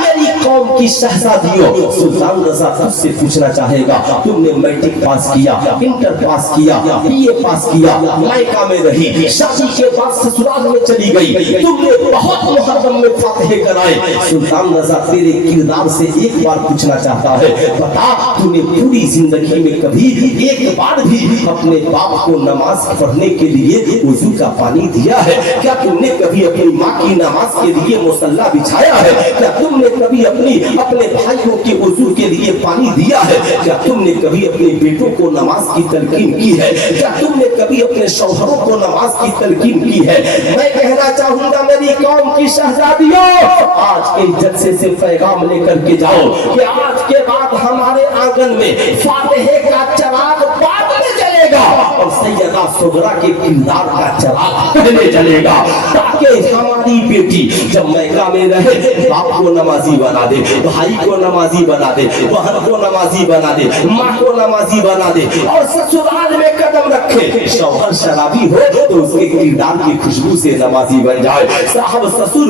میری قوم کی شہزادیوں سلطان رضا خود سے پوچھنا چاہے گا تم نے میٹرک پاس کیا انٹر پاس کیا بی اے پاس کیا مائکہ میں رہی شادی کے بعد سسرال میں چلی گئی تم نے بہت محرم میں فاتحے کرائے. سلطان رضا تیرے کردار سے ایک بار پوچھنا چاہتا ہے بتا تم نے پوری زندگی میں کبھی ایک بار بھی اپنے باپ کو نماز پڑھنے کے لیے وضو کا پانی دیا ہے؟ کیا تم نے کبھی اپنی ماں کی نماز کے لیے مصلی بچھایا ہے؟ کیا تم نے کبھی اپنے بھائیوں کے وضو کے لیے پانی دیا ہے؟ کیا تم نے کبھی اپنے بیٹوں کو نماز کی تلقین کی ہے؟ کیا تم نے کبھی اپنے شوہروں کو نماز کی تلقین کی ہے؟ میں کہنا چاہوں گا میری قوم کی شہزادیوں آج کے جلسے سے پیغام لے کر کے جاؤ کہ آج کے بعد ہمارے آنگن میں فاتحے کا چراغ بعد میں جلے گا اور सैयदा सुगरा के किरदार का चराग पहले जलेगा, ताकि हमारी बेटी जब मैका में रहे बाप को नमाजी बना दे, भाई को नमाजी बना दे, बहन को नमाजी बना दे, माँ को नमाजी बना दे, और ससुराल में कदम रखे शौहर शराबी हो तो उसके किरदार की खुशबू से नमाजी बन जाए, साहब ससुर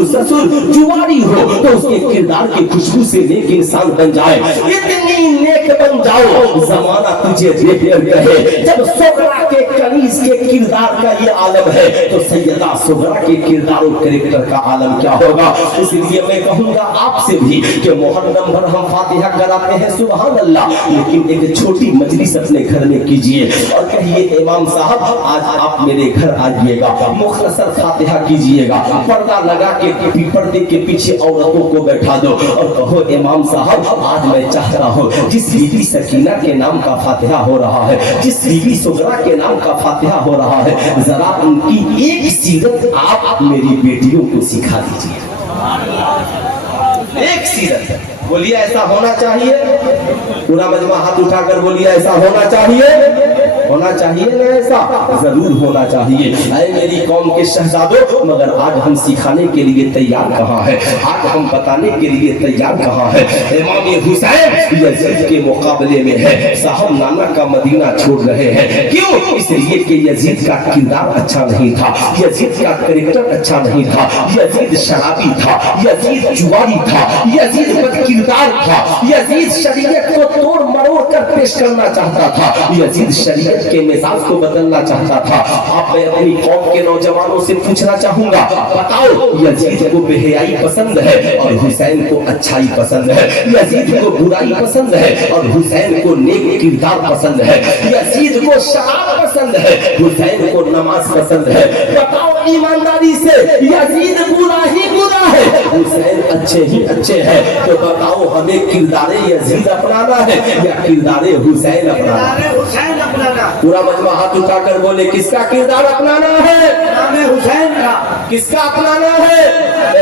जुआरी हो तो उसके किरदार की खुशबू से नेक इंसान बन जाए। इतनी नेक बन जाओ जमाना तुझे देख कर कहे जब सुगरा के कनीज के किरदार का ये आलम है तो सैयदा सुगरा के किरदार और कैरेक्टर का आलम क्या होगा। इसलिए मैं कहूंगा आपसे भी कि मुहर्रम भर हम फातिहा कराते हैं सुभान अल्लाह, लेकिन एक छोटी मजलिस अपने घर में कीजिए और कहिए इमाम साहब आज आप मेरे घर आइएगा, मुख्तसर फातिहा कीजिएगा, पर्दा लगा के पर्दे के पीछे औरतों को बैठा दो और कहो इमाम साहब आज मैं चाहता हूँ जिस बीबी सकीना के नाम का फातिहा हो रहा है, जिस बीबी सुगरा के नाम का फातिहा हो रहा है, जरा उनकी एक सीरत आप मेरी बेटियों को सिखा दीजिए। एक सीरत बोलिए ऐसा होना चाहिए, पूरा मजमा हाथ उठाकर बोलिए ऐसा होना चाहिए, होना चाहिए ना, ऐसा जरूर होना चाहिए। ऐ मेरी कौम के शहजादों, मगर आज हम सिखाने के लिए तैयार कहाँ है, आज हम बताने के लिए तैयार कहाँ है। इमाम हुसैन यजीद के मुकाबले में है, साहब नाना का मदीना छोड़ रहे हैं, क्यों? इसलिए कि यजीद का किरदार अच्छा नहीं था, यजीद का कैरेक्टर अच्छा नहीं था, यजीद शराबी था, यजीद जुआरी था, यजीद बदकिरदार था, यजीद शरीयत को तोड़ मरोड़ कर पेश करना चाहता था, यजीद शरीयत के मिजाज को बदलना चाहता था। आप मैं अपनी कौम के नौजवानों से पूछना चाहूंगा, बताओ यजीद को बेहयाई पसंद है और हुसैन को अच्छाई पसंद है, यजीद को बुराई पसंद है और हुसैन को नेक किरदार पसंद है, यजीद को शराब पसंद है, हुसैन को नमाज पसंद है। बताओ ईमानदारी से, यजीद बुरा ही बुरा है, हुसैन अच्छे ही अच्छे हैं, तो बताओ हमें किरदारे यजीद अपनाना है या किरदारे हुसैन अपनाना है? हुसैन अपनाना। पूरा मजमा हाथ उठाकर बोले किसका किरदार अपनाना है? इमाम हुसैन का। किसका अपनाना है?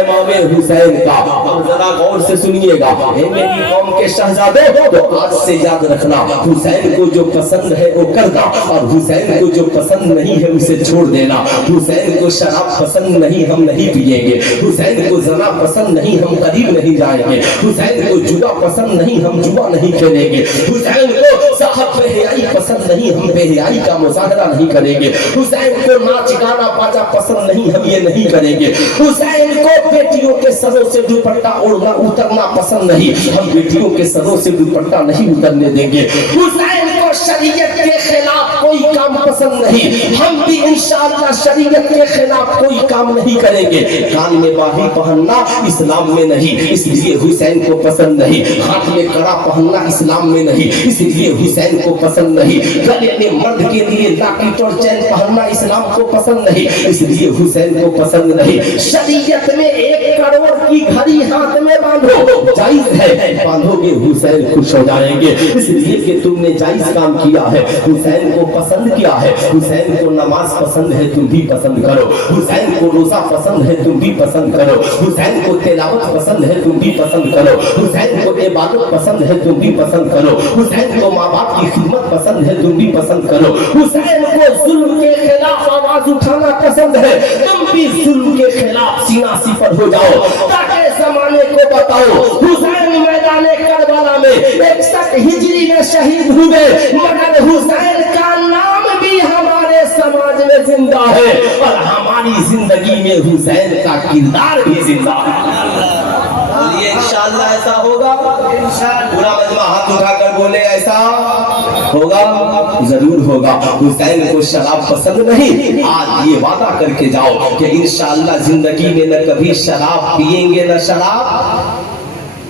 इमाम हुसैन का। अब जरा गौर से सुनिएगा, मेरी कौम के शहजादों, तो आज से याद रखना, हुसैन को जो पसंद है वो करना और हुसैन को जो पसंद नहीं है उसे छोड़ देना। हुसैन को शराब पसंद नहीं, हम नहीं पिएंगे, हुसैन को जना पसंद नहीं, हम करीब नहीं जाएंगे, हुसैन को जुआ पसंद नहीं, हम जुआ नहीं खेलेंगे, हुसैन को साहब बेहयाई पसंद नहीं, हम बेहयाई का मुजाहरा नहीं करेंगे, हुसैन को नाच गाना बाजा पसंद नहीं, हम ये नहीं करेंगे, हुसैन को बेटियों के सरों से दुपट्टा ओढ़ना उतरना पसंद नहीं, हम बेटियों के सरों से दुपट्टा नहीं उतरने देंगे, हुसैन को शरीयत के खिलाफ कोई काम पसंद नहीं, हम भी इंशाअल्लाह शरीयत के खिलाफ कोई काम नहीं करेंगे। कान में बाही पहनना इस्लाम में नहीं, इसलिए हुसैन को पसंद नहीं, हाथ में कड़ा पहनना इस्लाम में नहीं, इसलिए हुसैन को पसंद नहीं, गले में मर्द के लिए लॉकेट और चैन पहनना इस्लाम को पसंद नहीं, इसलिए हुसैन को पसंद नहीं। शरीयत में 1 करोड़ की घड़ी हाथ में बांधो, जायज है, बांधोगे हुसैन खुश हो जाएंगे, इसलिए कि तुमने जायज काम किया है, हुसैन को पसंद किया है, हुसैन को नमाज पसंद है तुम भी पसंद करो, हुसैन को रोजा पसंद है तुम भी पसंद करो, हुसैन को तिलावत पसंद है तुम भी पसंद करो, हुसैन को इबादत पसंद है तुम भी पसंद करो, हुसैन को माँ बाप की खिदमत पसंद है तुम भी पसंद करो, हुसैन को जुल्म के खिलाफ आवाज उठाना पसंद है, तुम भी जुल्म के खिलाफ सीना सिपर हो जाओ, ताकि जमाने को बताओ हुसैन मैदाने करबला में 61 हिजरी में शहीद हुए, मगर हुसैन का नाम भी हमारे समाज में जिंदा है और हमारी जिंदगी में हुसैन का किरदार भी जिंदा है। बोलिए इंशाअल्लाह ऐसा होगा, पूरा मजमा हाथ उठाकर बोले ऐसा होगा, जरूर होगा। हुसैन को शराब पसंद नहीं, आज ये वादा करके जाओ कि इंशाअल्लाह जिंदगी में न कभी शराब पिएंगे न शराब,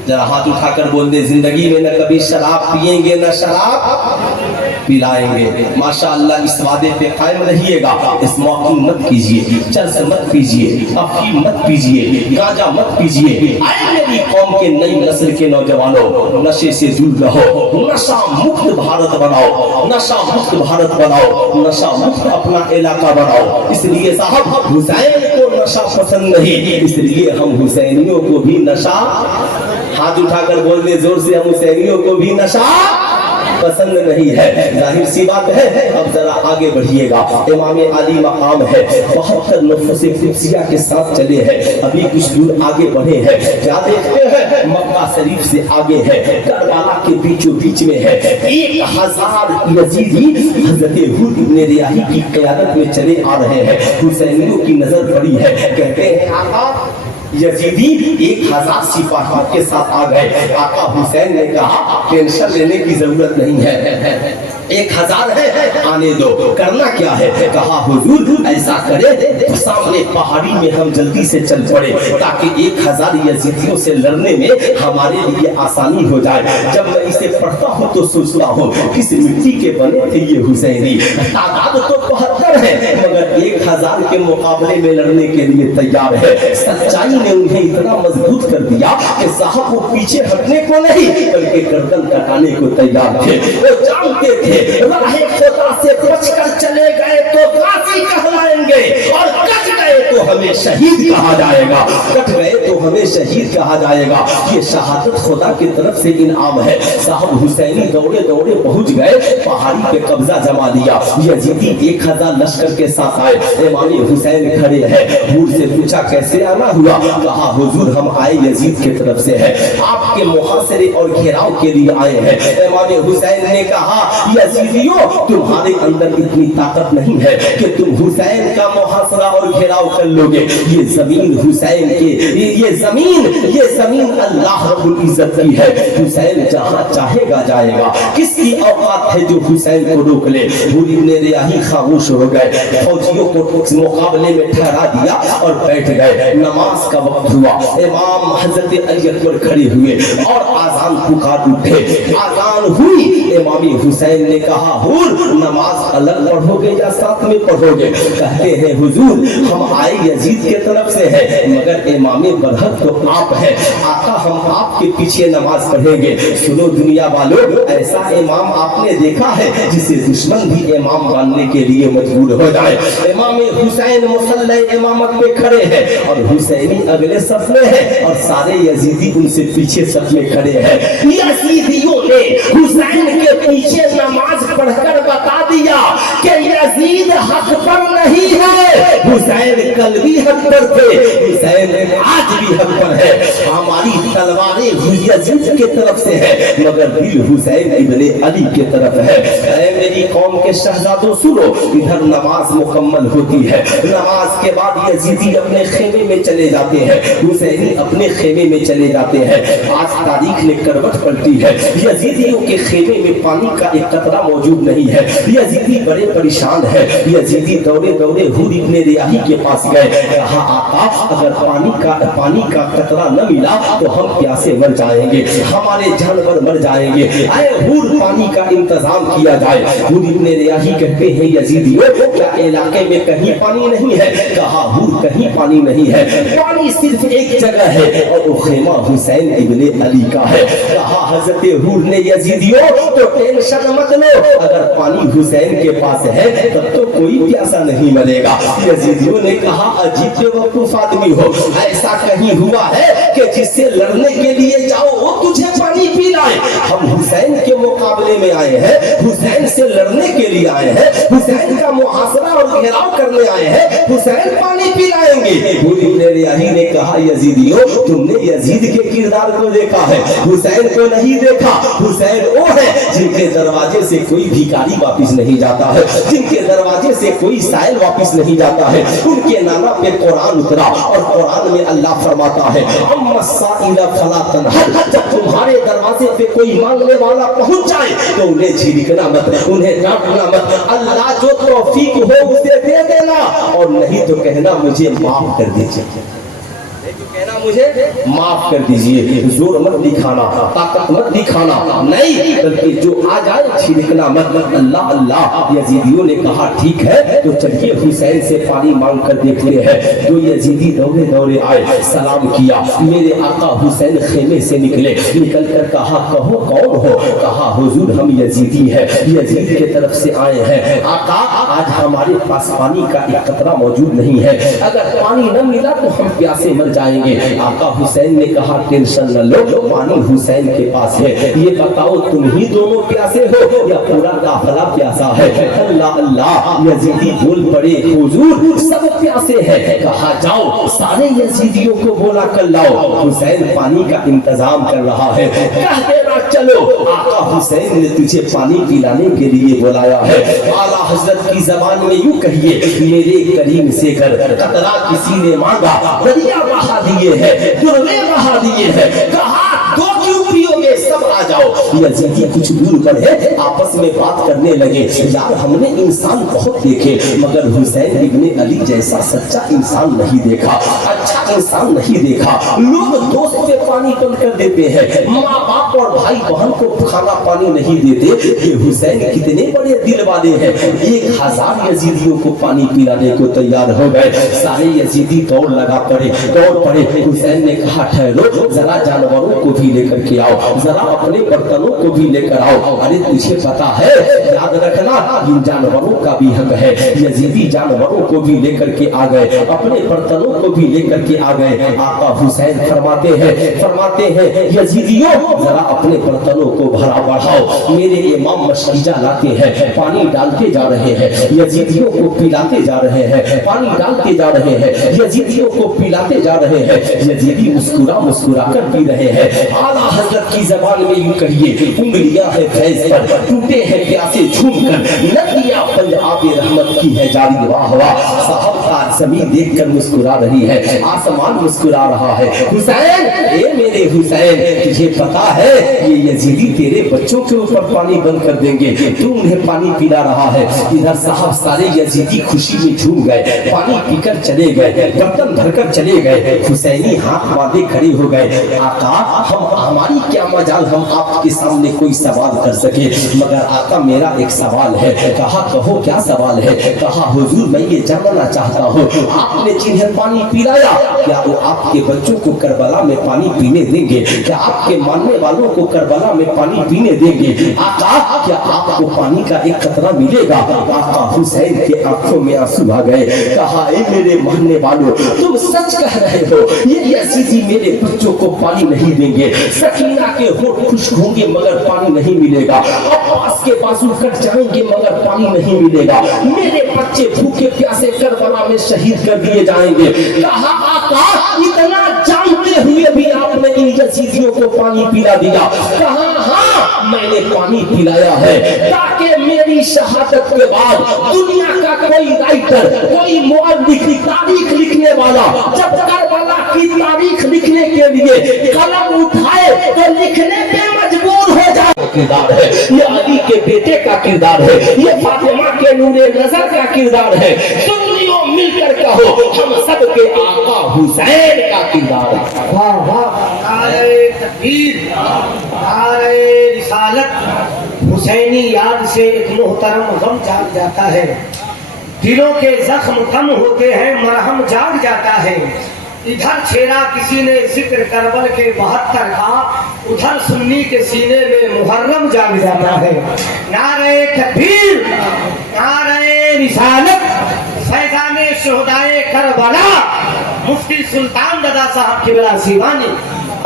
जरा हाथ उठाकर बोल दे, जिंदगी में न कभी शराब पिएंगे न शराब पिलाएंगे। माशाअल्लाह इस वादे पे कायम रहिएगा, स्मोकिंग मत कीजिए, चरस मत पीजिए, अफीम मत पीजिए, गांजा मत पीजिए। आए मेरी कौम के नई नस्ल के नौजवानों, नशे से दूर रहो, नशा मुक्त भारत बनाओ, नशा मुक्त भारत बनाओ, नशा मुक्त अपना इलाका बनाओ। इसलिए साहब हुसैन को नशा पसंद नहीं, इसलिए हम हुसैनियों को भी नशा, हाथ उठाकर बोल दे जोर से, हम हुसैनियों को भी नशा पसंद नहीं है। जाहिर सी बात है। अब जरा आगे बढ़िएगा। इमाम अली मकाम है, 72 नफसे कुदसिया के साथ चले हैं। अभी कुछ दूर आगे बढ़े हैं, क्या देखते हैं? मक्का शरीफ से आगे है, करबला के बीचों बीच में है। 1000 यजीदी हजरत हुद इब्न रियाही की क़यादत में चले आ रहे हैं। हुसैनियों की नजर पड़ी है, कहते हैं आका यजीदी 1000 सिपाहियों के साथ आ गए। आका हुसैन ने कहा टेंशन लेने की जरूरत नहीं है, 1000 है, आने दो। करना क्या है? कहा हुजूर ऐसा करे सामने पहाड़ी में हम जल्दी से चल पड़े ताकि 1000 यजीदियों से लड़ने में हमारे लिए आसानी हो जाए। जब मैं इसे पढ़ता हूँ तो सोचता हूँ किस मिट्टी के बने थे ये हुसैनी। तादाद तो 72 है मगर 1000 के मुकाबले में लड़ने के लिए तैयार है। सच्चाई ने उन्हें इतना मजबूत कर दिया कि साहब वो पीछे हटने को नहीं बल्कि गर्दन कटाने को तैयार थे। वो जानते थे राहे खुदा से बचकर चले गए तो गाजी कहलाएंगे और कट गए तो हमें शहीद कहा जाएगा। कट गए तो हमें शहीद कहा जाएगा। ये शहादत खुदा की तरफ से इनाम है। साहब हुसैनी दौड़े दौड़े पहुंच गए, पहाड़ी पे कब्जा जमा लिया। यजीदी 1000 लश्कर के साथ आए। इमाम हुसैन खड़े हैं। हुर से पूछा कैसे आना हुआ? कहा हुजूर हम आए यजीद की तरफ से है, आपके मुहासरे और घेराव के लिए आए हैं। इमाम हुसैन ने कहा यजीदियों तुम्हारे अंदर इतनी ताकत नहीं है कि तुम हुसैन का मुहासरा और घेराव कर लोगे। ये जमीन हुसैन के ये जमीन अल्लाह रब्बुल इज्जत की है। हुसैन जहां चाहेगा जाएगा। किसकी औकात है जो हुसैन को रोक ले? हुर इब्न रियाही खामोश हो गए, फौजियों को मुकाबले में ठहरा दिया और बैठ गए। नमाज का वक्त हुआ, इमाम हजरत अली अकबर खड़े हुए और आजान पुकार उठे। आजान हुई, इमाम हुसैन ने कहा हुर नमाज अलग पढ़ोगे या साथ में पढ़ोगे? कहते हैं हुजूर हम आए यजीद के तरफ से है मगर इमाम बरहक तो आप हैं। आका हम आपके पीछे नमाज पढ़ेंगे। सुनो दुनिया वालों, ऐसा इमाम आपने देखा है जिसे दुश्मन भी इमाम बनने के लिए मजबूर हो जाए। इमाम हुसैन मुसल्ले इमामत में खड़े हैं और हुसैनी अगले सफ में है और सारे यजीदी उनसे पीछे सफ में खड़े हैं। यजीदियों ने हुसैन के पीछे नमाज पढ़कर बता दिया कि यजीद हक पर नहीं है। हुसैन कल भी हक पर थे, हुसैन आज भी हक पर है। हमारी तलवारें यजीद के तरफ से है मगर दिल हुसैन इब्ने अली के तरफ है। ऐ मेरी कौम के शहजादों सुनो, इधर नमाज मुकम्मल होती है। नमाज के बाद यजीदी अपने खेमे में चले जाते हैं, हुसैनी अपने खेमे में चले जाते हैं। आज तारीख ने करवट पलटी है। यजीदियों के खेमे में पानी का एक कतरा मौजूद नहीं है। यजीदी बड़े परेशान है। यजीदी दौड़े दौड़े हुर इब्न रियाही के पास गए। कहा आका अगर पानी का कतरा न मिला तो हम प्यासे मर जाएंगे, हमारे जानवर मर जाएंगे। आए हुर पानी का इंतजाम किया जाए। हुर इब्न रियाही कहते हैं यजीदियों क्या इलाके में कहीं पानी नहीं है? कहा हुर कहीं पानी नहीं है, पानी सिर्फ एक जगह है और वो खेमा हुसैन इब्न अली का है। कहा हजरत हुर ने यजीदियों तो टेंशन मत लो, अगर पानी हुसैन के पास है तब तो कोई प्यासा नहीं मरेगा। यजीदियों ने कहा अजीब बेवकूफ आदमी हो, ऐसा कहीं हुआ है कि जिससे लड़ने के लिए जाओ वो तुझे पानी पिलाए? हम हुसैन के मुकाबले में आए हैं, हुसैन से लड़ने के लिए आए हैं, हुसैन का मुहासरा और घेराव करने आए हैं, हुसैन पानी पिलाएंगे? हुर इब्न रियाही ने कहा यजीदियों तुमने यजीद के किरदार को देखा है, हुसैन को नहीं देखा। हुसैन वो है जिनके दरवाजे से कोई भिखारी वापिस नहीं जाता है, जिनके दरवाजे से कोई साइल वापिस नहीं जाता है। उनके नाना पे कुरान उतरा और कुरान में अल्लाह फरमाता है अम्मा साइला फला तनहर, जब तुम्हारे दरवाजे पे कोई मांगने वाला पहुंच जाए तो उन्हें झिड़कना मत, उन्हें डांटना मत। अल्लाह जो तौफीक हो उसे दे देना और नहीं तो कहना मुझे माफ कर दीजिए, कहना मुझे माफ कर दीजिए। जोर मत दिखाना, ताकत मत दिखाना, नहीं बल्कि जो आ जाए छिड़कना मत। अल्लाह अल्लाह। यजीदियों ने कहा ठीक है तो चलिए हुसैन से पानी मांग कर देखते हैं। जो यजीदी दौड़े दौड़े आए, सलाम किया। मेरे आका हुसैन खेमे से निकले, निकल कर कहा कहो कौन हो? कहा हुजूर हम यजीदी हैं, यजीद के तरफ से आए हैं। आका आज हमारे पास पानी का एक कतरा मौजूद नहीं है, अगर पानी न मिला तो हम प्यासे मर जाए जाएंगे। आका हुसैन ने कहा टेंशन न लो, पानी हुसैन के पास है। ये बताओ तुम ही दोनों प्यासे हो या पूरा काफिला प्यासा है? अल्लाह अल्लाह, यजीदी बोल पड़े हुजूर सब प्यासे हैं। कहा जाओ सारे यजीदियों को बोला कर लाओ, हुसैन पानी का इंतजाम कर रहा है। कह देना चलो आका हुसैन ने तुझे पानी पिलाने के लिए बुलाया है। आला हजरत की जबान में यूं कहिए, मेरे करीम से कर कतरा किसी ने मांगा, दरिया बहा दिए है, दुर्वे बहा दिए है। कहा दो क्यों पियोगे, सब आ जाओ। यजीदी कुछ दूर पर है, आपस में बात करने लगे। यार हमने इंसान बहुत देखे मगर हुसैन इब्ने अली जैसा सच्चा इंसान नहीं देखा, अच्छा इंसान नहीं देखा। लोग दोस्त पे पानी बंद कर देते हैं, माँ बाप और भाई बहन को खाना पानी नहीं देते। ये हुसैन कितने बड़े दिल वाले हैं, 1000 यजीदियों को पानी पिलाने को तैयार हो गए। सारे यजीदी दौड़ लगा पड़े, दौड़ पड़े। हुसैन ने कहा ठहरो, जरा जानवरों को भी लेकर के आओ, जरा अपने बर्तनों को भी लेकर आओ। अरे तुझे पता है, याद रखना इन जानवरों का भी हक है। यजीदी जानवरों को भी लेकर के आ गए, अपने बर्तनों को भी लेकर के आ गए। आका हुसैन फरमाते हैं यजीदियों जरा अपने बर्तनों को भरा बढ़ाओ। मेरे इमाम मशकीजा लाते हैं, पानी डालते जा रहे हैं, यजीदियों को पिलाते जा रहे हैं, पानी डालते जा रहे हैं, यजीदियों को पिलाते जा रहे हैं। यजीदी मुस्कुरा मुस्कुरा कर पी रहे हैं। आला हजरत की जबान में यूं कहिए, उंगलियां है फैज पर, टूटे हैं प्यासे झूमकर, नदियां पंजाब रहमत की है जारी। वाह वाह, साहब का जमीन देखकर मुस्कुरा रही है, आसमान मुस्कुरा रहा है। हुसैन, ए मेरे हुसैन, तुझे पता है ये यजीदी तेरे बच्चों के ऊपर पानी बंद कर देंगे, तू उन्हें पानी पिला रहा है। इधर साहब सारे यजीदी खुशी में झूम गए, पानी पीकर चले गए, बर्तन भरकर चले गए। हुसैनी हाथ बांधे खड़े हो गए। आका हम हमारी क्या मजाल हम आपके सामने कोई सवाल कर सके, मगर आका मेरा एक सवाल है। कहा कहो क्या सवाल है? कहा हुजूर मैं ये जानना चाहता हूँ, आपने जिन्हें पानी पिलाया क्या वो आपके बच्चों को करबला में पानी पीने देंगे? क्या आपके मानने वालों को करबला में पानी पीने देंगे? आका क्या आपको पानी का एक कतरा मिलेगा? आका हुसैन के आंखों में आंसू आ गए। कहा ए मेरे मानने वालों, तुम सच कह रहे हो, ये यजीदी मेरे बच्चों को पानी नहीं देंगे। सकीना के होठ खुश्क होंगे मगर पानी नहीं मिलेगा, अब्बास के बाजू कट जाएंगे मगर पानी नहीं मिलेगा, मेरे बच्चे भूखे प्यासे करबला में शहीद कर दिए जाएंगे। कहा आका इतना जानते हुए भी आपने इन यजीदियों को पानी पिला दिया? कहा हाँ मैंने पानी पिलाया है ताकि मेरी शहादत के बाद दुनिया का कोई राइटर, कोई मुअल्लिफ, तारीख लिखने वाला जब करबला की तारीख लिखने के लिए कलम उठाए तो लिखने पे मजबूर हो जाए। किरदार है ये अली के बेटे का किरदार है, ये फातिमा के नूरे नजर का किरदार है। सुन्नियों मिलकर कहो हम सब के आका हुसैन का किरदार है। वाह वाह, नारे तकबीर, नारे रिसालत। हुसैनी याद से एक मोहतरम गम जाग जाता है, दिलों के जख्म कम होते हैं, मरहम जाग जाता है। इधर छेड़ा किसी ने जिक्र करबल के 72 का, उधर सुन्नी के सीने में मुहर्रम जाग जाता है। नारे तकबीर, नारे रिसालत, फैजाने शोहदाए करबला, मुफ्ती सुल्तान दादा साहब किबला सीवानी।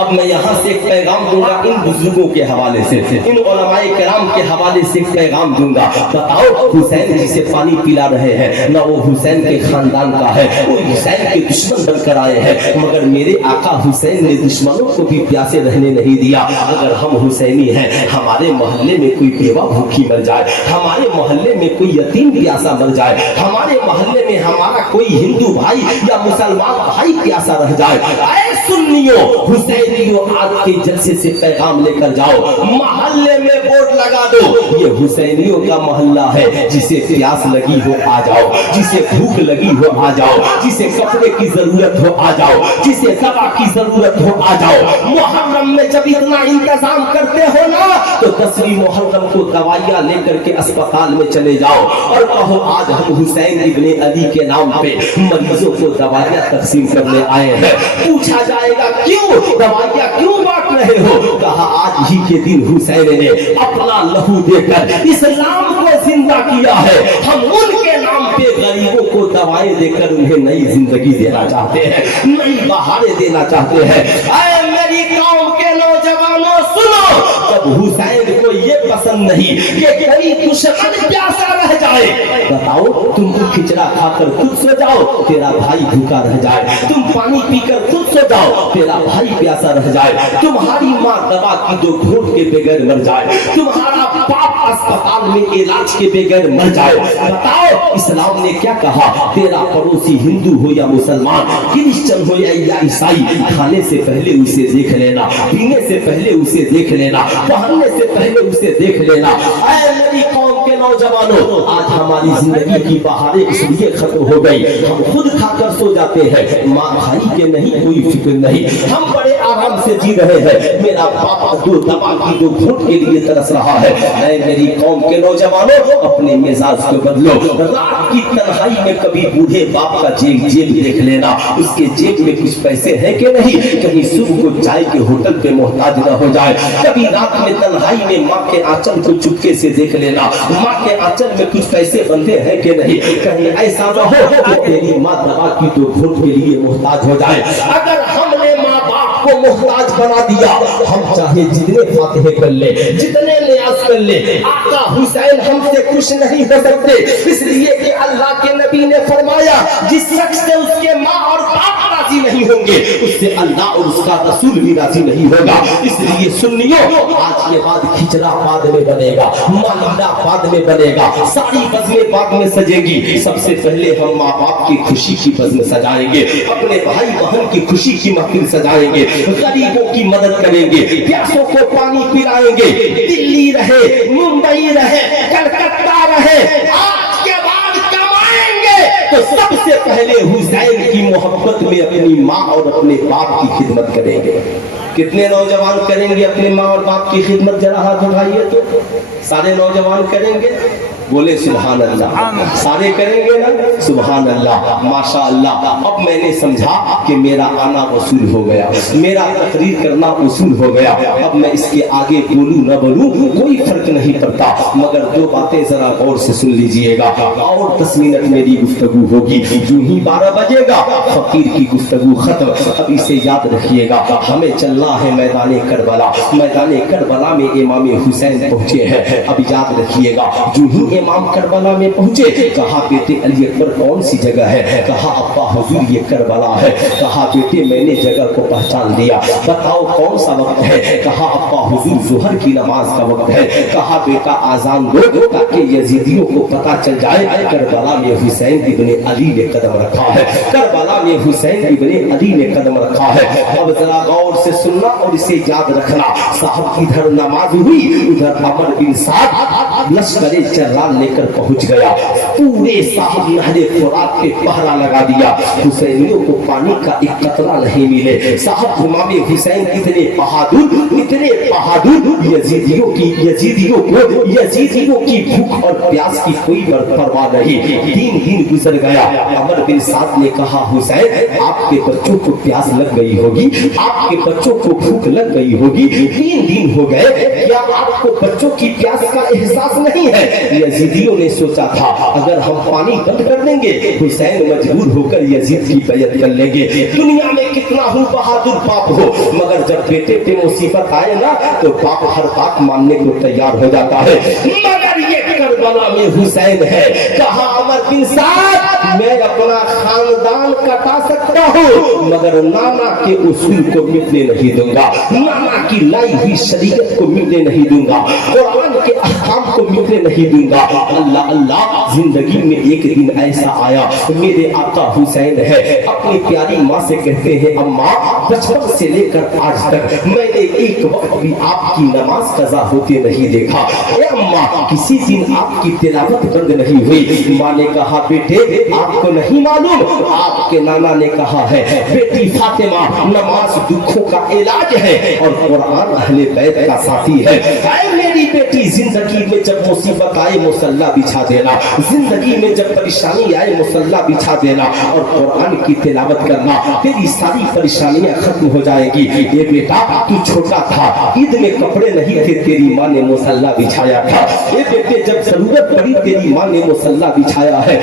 अब मैं यहाँ से एक पैगाम दूंगा इन बुजुर्गों के हवाले से, इन उलमाए किराम के हवाले से एक पैगाम दूंगा। बताओ हुसैन जिसे पानी पिला रहे हैं ना वो हुसैन के खानदान का है, वो हुसैन के दुश्मन बनकर आए हैं, मगर मेरे आका हुसैन ने दुश्मनों को भी प्यासे रहने नहीं दिया। अगर हम हुसैनी हैं, हमारे मोहल्ले में कोई बेवा भूखी मर जाए, हमारे मोहल्ले में कोई यतीम प्यासा मर जाए, हमारे मोहल्ले में हमारा कोई हिंदू भाई या मुसलमान भाई प्यासा रह जाए, ऐ सुन्नियों हुसैनियों आज के जलसे से पैगाम लेकर जाओ, मोहल्ले में बोर्ड लगा दो, ये हुसैनियों का मोहल्ला है, जिसे प्यास लगी हो आ जाओ, जिसे भूख लगी हो आ जाओ, जिसे कपड़े की जरूरत हो आ जाओ, जिसे दवा की जरूरत हो आ जाओ। मुहर्रम में जब इतना इंतजाम करते हो ना तो 10वीं मुहर्रम को दवाइयां लेकर के अस्पताल में चले जाओ और कहो आज हम हुसैन इब्ने अली के नाम पे मरीजों को दवाइयां तकसीम करने आए हैं। पूछा जाएगा क्यों दवाइयां क्यों बांट रहे हो? कहा आज ही के दिन हुसैन ने अपना लहू देकर इस्लाम को जिंदा किया है, हम उनके नाम पे गरीबों को दवाएं देकर उन्हें नई जिंदगी देना चाहते हैं, नई बहारें देना चाहते हैं। ऐ मेरी कौम के नौजवानों सुनो, जब हुसैन को ये पसंद नहीं कि कोई दुश्मन प्यासा रह जाए, बताओ तुम खिचड़ा खाकर खुद सो जाओ, तेरा भाई भूखा रह जाए, तुम पानी पीकर खुद सो जाओ, तेरा भाई प्यासा रह जाए, तुम्हारी माँ दवा की दो घूंट के बगैर मर जाए, तुम्हारा बाप अस्पताल में इलाज के बगैर मर जाए, बताओ इस्लाम ने क्या कहा? तेरा पड़ोसी हिंदू हो या मुसलमान, क्रिश्चियन हो या ईसाई, खाने से पहले उसे देख लेना, पीने से पहले उसे देख लेना, पहनने से पहले उसे देख लेना। ऐ मेरी कौम के नौजवानों, आज हमारी जिंदगी की बहारें इसलिए खत्म हो गई, हम खुद खाकर सो जाते हैं, माँ भाई के नहीं कोई फिक्र नहीं, हम बड़े आराम से जी रहे हैं, मेरा पापा दो दवा की दो घूंट के लिए तरस रहा है। ऐ मेरी कौम के नौजवानों, अपने मिजाज को बदलो। रात की तन्हाई में कभी बूढ़े बाप का जेब देख लेना, उसके जेब में कुछ पैसे हैं कि नहीं, कहीं सुबह को चाय के होटल पे मोहताज न हो जाए। कभी रात में तन्हाई में माँ के आंचल को चुपके से देख लेना, माँ के आंचल में कुछ पैसे बंधे हैं कि नहीं, कहीं ऐसा न हो कि तेरी माँ दवा की तो घूंट के लिए मोहताज हो जाए। अगर हमने माँ बाप को मोहताज बना दिया, हम चाहे जितने फातिहे कर ले, जितने नियाज कर ले, आका हुसैन हमसे खुश नहीं हो सकते, इसलिए कि अल्लाह के नबी ने फरमाया, जिस शख्स से उसके माँ और बाप राजी नहीं होंगे, उससे अल्लाह और उसका रसूल भी राजी नहीं होगा। इसलिए सुन्नियों, आज के बाद खिचड़ा बाद में बनेगा, मालिदा बाद में बनेगा, सारी बज़में बाद में सजेगी, सबसे पहले हम माँ बाप की खुशी की बज़म सजाएंगे, अपने भाई बहन की खुशी की महफिल सजाएंगे, गरीबों की मदद करेंगे, प्यासों को पानी पिलाएंगे, दिल्ली रहे, मुंबई रहे, कलकत्ता रहे, आज के बाद कमाएंगे तो सबसे पहले हुसैन की मोहब्बत में अपनी माँ और अपने बाप की खिदमत करेंगे। कितने नौजवान करेंगे अपने माँ और बाप की खिदमत? जरा हाथ उठाइए तो। सारे नौजवान करेंगे? बोले सुभान अल्लाह। सारे करेंगे ना? सुभान अल्लाह, माशा अल्लाह। अब मैंने समझा कि मेरा आना वसूल हो गया, मेरा तकरीर करना वसूल हो गया, अब मैं इसके आगे बोलूं न बोलूं कोई फर्क नहीं पड़ता, मगर दो बातें जरा गौर से सुन लीजिएगा। और 10 मिनट मेरी गुफ्तगू होगी, यूं ही 12 बजेगा फकीर की गुफ्तगू खत्म। अब इसे याद रखिएगा, हमें चलना है मैदान करबला। मैदान करबला में इमाम हुसैन पहुंचे हैं। अब याद रखिएगा, यूं ही इमाम करबला में पहुंचे, कहा बेटे अली अकबर कौन सी जगह है? कहा अब्बा हुजूर ये करबला है। कहा बेटे मैंने जगह को पहचान लिया, बताओ कौन सा वक्त है? कहा अब्बा हुजूर जोहर की नमाज का वक्त है। कहा बेटा आजान दो ताकि यजीदियों को पता चल जाए करबला में हुसैन इब्ने अली ने कदम रखा है, करबला में हुसैन इब्ने अली ने कदम रखा है। अब जरा गौर से सुनना और इसे याद रखना। साहब इधर नमाज हुई, उधर अमर बिन साद लश्कर जर्रान लेकर पहुंच गया। पूरे साहब नहरे फुरात पे पहरा लगा दिया, हुसैनियों को पानी का एक कतरा नहीं मिले। साहब इमाम हुसैन इतने बहादुर यजीदियों की भूख और प्यास की कोई परवाह नहीं। 3 दिन गुजर गया। अमर बिन साद ने कहा हुसैन आपके बच्चों को प्यास लग गई होगी, आपके बच्चों को भूख लग गई होगी, 3 दिन हो गए, क्या आपको बच्चों की प्यास का एहसास नहीं है? यजीदियों ने सोचा था अगर हम पानी बंद कर देंगे हुसैन मजबूर होकर यजीद की बैयत कर लेंगे। दुनिया में कितना हूँ बहादुर बाप हो, मगर जब बेटे पे मुसीबत आए ना तो बाप हर बात मानने को तैयार हो जाता है। मगर ये करबला में हुसैन है। कहा अमर बिन साद मैं अपना खानदान कटा सकता हूँ मगर नाना के उसूल को मिटने नहीं दूंगा, नाना की लाई हुई शरीयत को मिटने नहीं दूंगा, कुरान के अहकाम को मिटने नहीं दूंगा। अल्लाह अल्लाह, जिंदगी में एक दिन ऐसा आया, मेरे आका हुसैन है अपनी प्यारी माँ से कहते हैं अम्मा बचपन से लेकर आज तक मैंने एक वक्त भी आपकी नमाज कज़ा होते नहीं देखा। ए अम्मा किसी दिन आपकी तिलावत बंद नहीं हुई। माँ ने कहा बेटे आपको नहीं मालूम, आपके नाना ने कहा है बेटी फातिमा नमाज दुखों का इलाज है और कुरान अहले बैत का साथी है। ऐ मेरी बेटी जिंदगी में जब मुसीबत आए मुसल्ला बिछा देना, जिंदगी में जब परेशानी आए मुसल्ला बिछा देना और कुरान की तिलावत करना, तेरी सारी परेशानियां खत्म हो जाएगी। ये बेटा तू छोटा था, ईद में कपड़े नहीं थे, तेरी माँ ने मुसल्ला बिछाया था। ये बेटे जब जरूरत पड़ी तेरी माँ ने मुसल्ला बिछाया है।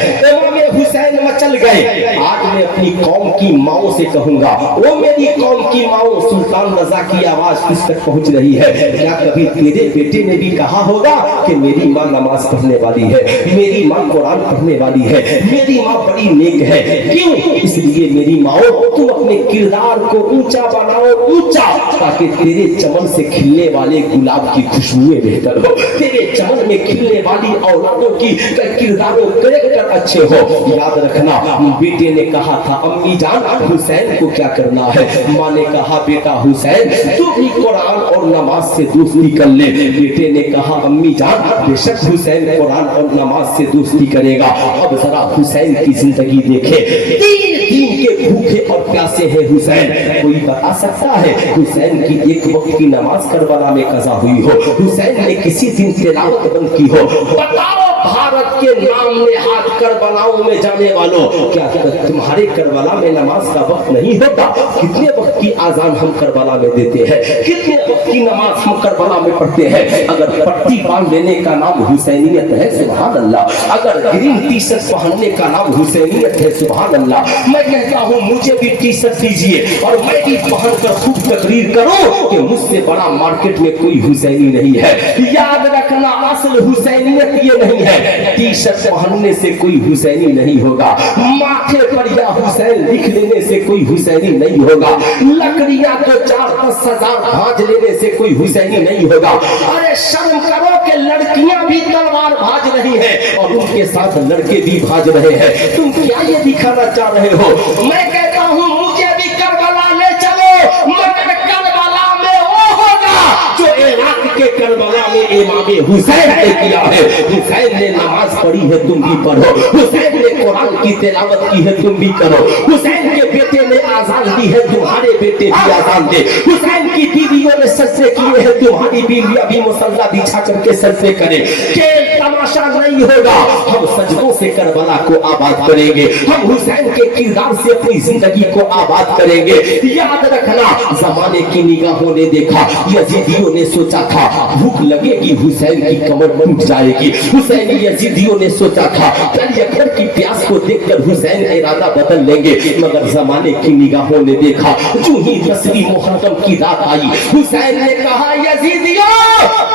हुसैन मचल गए। आज मैं अपनी कौम की माओ से कहूंगा, वो मेरी कौम की माओ, सुल्तान रजा की आवाज किस तक पहुंच रही है? क्या कभी तेरे बेटे ने भी कहा होगा कि मेरी माँ नमाज पढ़ने वाली है, मेरी माँ कुरान पढ़ने वाली है, मेरी माँ बड़ी नेक है? क्यों? इसलिए मेरी माओ, तुम अपने किरदार को ऊंचा बनाओ, ऊंचा, ताकि तेरे चमन से खिलने वाले गुलाब की खुशबुएं बेहतर हो, तेरे चमन में खिलने वाली औलादों की किरदारों कैरेक्टर अच्छे हो। याद रखना, बेटे ने कहा था अम्मी जान हुसैन को क्या करना है? माँ ने कहा बेटा हुसैन तू भी कुरान और नमाज से दोस्ती कर ले। बेटे ने कहा अम्मी जान बेशक हुसैन कुरान और नमाज से दोस्ती करेगा। अब जरा हुसैन की जिंदगी देखे, 3 दिन के भूखे और प्यासे हैं हुसैन। कोई बता सकता है हुसैन की एक वक्त की नमाज करबला में कज़ा हुई हो, हुसैन ने किसी दिन तिलावत बंद की हो? बताओ भारत के नाम में हाथ करबलाओं में जाने वालों, क्या तुम्हारे करबला में नमाज का वक्त नहीं होता? कितने वक्त की आजान हम करबला में देते हैं, कितने वक्त की नमाज हम करबला में पढ़ते हैं। अगर पट्टी बांध लेने का नाम हुसैनियत है, सुभान अल्लाह। अगर ग्रीन टी शर्ट पहनने का नाम हुसैनियत है, सुभान अल्लाह। मैं कहता हूँ मुझे भी टी शर्ट दीजिए और मैं भी पहनकर खूब तकरीर करूं कि मुझसे बड़ा मार्केट में कोई हुसैनी नहीं है। याद रखना, असल हुसैनियत ये नहीं है टी शर्ट पहनने से कोई हुसैनी नहीं होगा, माथे पर या हुसैन लिख लेने से कोई हुसैनी नहीं होगा, लकड़ियां तो 4-10 हजार भाज लेने से कोई हुसैनी नहीं होगा। अरे शर्म करो कि लड़कियां भी तलवार भाज रही हैं और उनके साथ लड़के भी भाज रहे हैं। तुम क्या ये दिखाना चाह रहे हो? मैं कहता हूँ मुझे भी करबला ले चलो, मगर करबला में वो होगा जो इराक के करबला में इमाम हुसैन ने किया है। हुसैन ने नमाज पढ़ी है, तुम भी पढ़ो। हुसैन ने कुरान की तिलावत की है, तुम भी करो। हुसैन के बेटे ने आजान दी है, तुम्हारे बेटे भी आजान दे। हुसैन की बीवियों ने सजदे किए हैं, तुम्हारी बीवियां भी मुसल्ला बिछा करके सजदे करें। खेल तमाशा नहीं होगा, हम सजदों से करबला को आबाद करेंगे, हम हुसैन के किरदार से अपनी जिंदगी को आबाद करेंगे। याद रखना, जमाने की निगाहों ने देखा, यजीदियों ने सोचा था भूख लगेगी हुसैन की कमर टूट जाएगी। हुसैन यजीदियों ने सोचा था कल अकबर की प्यास को देखकर हुसैन इरादा बदल लेंगे, मगर जमाने की निगाहों ने देखा, जो ही 10वीं मुहर्रम की रात आई, हुसैन ने कहा यजीदियों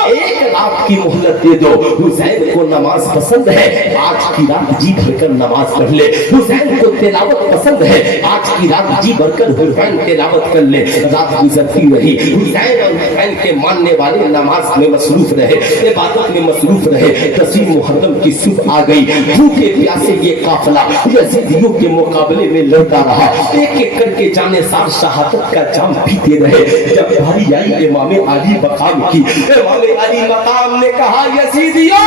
एक रात की मोहलत दे दो। हुसैन को नमाज पसंद है, आज की रात जी भरकर नमाज पढ़ ले। हुसैन को तिलावत पसंद है, आज की रात जी भरकर हुसैन तिलावत कर ले। रात गुजरती रही, हुसैन और हुसैन के मानने वाले नमाज में मसरूफ रहे, इबादत में मसरूफ रहे। 10वीं मुहर्रम की सुबह आ गई, भूखे प्यासे ये काफिला यजीदियों के मुकाबले में लड़ता रहा, एक एक करके जाने सार शहादत का जाम पीते रहे। जब बारी आई इमाम अली मकाम की, इमाम अली मकाम ने कहा यजीदियों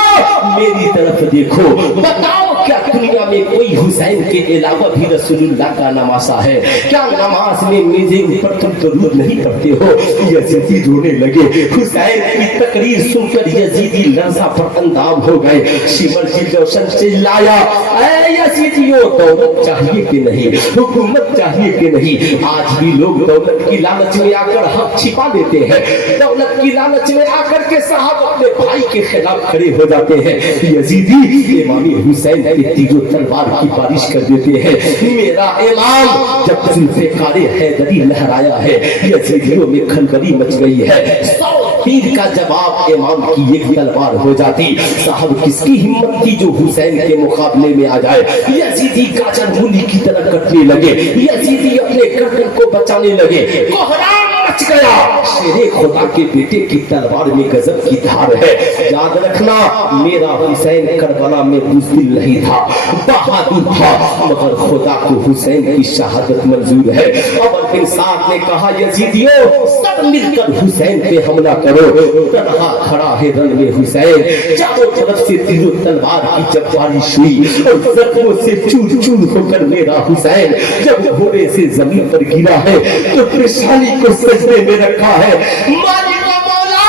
मेरी तरफ देखो, बताओ क्या दुनिया में कोई हुसैन के अलावा भी रसूलुल्लाह का नमाज़ा है? क्या नमाज में मेरे ऊपर तुम दरूद नहीं पढ़ते हो? यजीदी रोने लगे। हुसैन की तकरीर सुनकर यजीदी लर्जा पर अंदाम हो गए। शिमर की रोशन चिल्लाया, ऐ यजीदियों दौलत चाहिए कि नहीं, हुकूमत चाहिए कि नहीं? आज भी लोग दौलत की लालच में आकर हक छिपा देते हैं, दौलत की लालच में आकर के साहब अपने भाई के खिलाफ खड़े हो जाते हैं। यजीदी इमाम हुसैन के तीरों तलवार की बारिश कर देते हैं। मेरा इमाम जब जुल्फ़िकारे हैदरी लहराया है, यजीदियों में खलबली मच गई है। 100 तीर का जवाब इमाम की एक तलवार हो जाती। साहब किसकी हिम्मत थी जो हुसैन के मुकाबले में आ जाए? यजीदी गाजर मूली की तरह कटने लगे, यजीदी अपने गर्दन को बचाने लगे। कोहराम मच गया। शेरे खुदा के बेटे की तलवार में गजब की धार है। याद रखना, मेरा हुसैन करबला में बुज़दिल नहीं था, बहादुर था, मगर खुदा को हुसैन की शहादत मंजूर है। अमर बिन साद ने कहा यजीदियों सब मिलकर हुसैन पे हमला करो। तन्हा खड़ा है रन में हुसैन, चारों तरफ से तीरों तलवार की जब बारिश हुई और जख्मों से चूर चूर होकर मेरा हुसैन जब घोड़े से जमीन पर गिरा है तो परेशानी को सजदे में रखा है। मालिक मौला,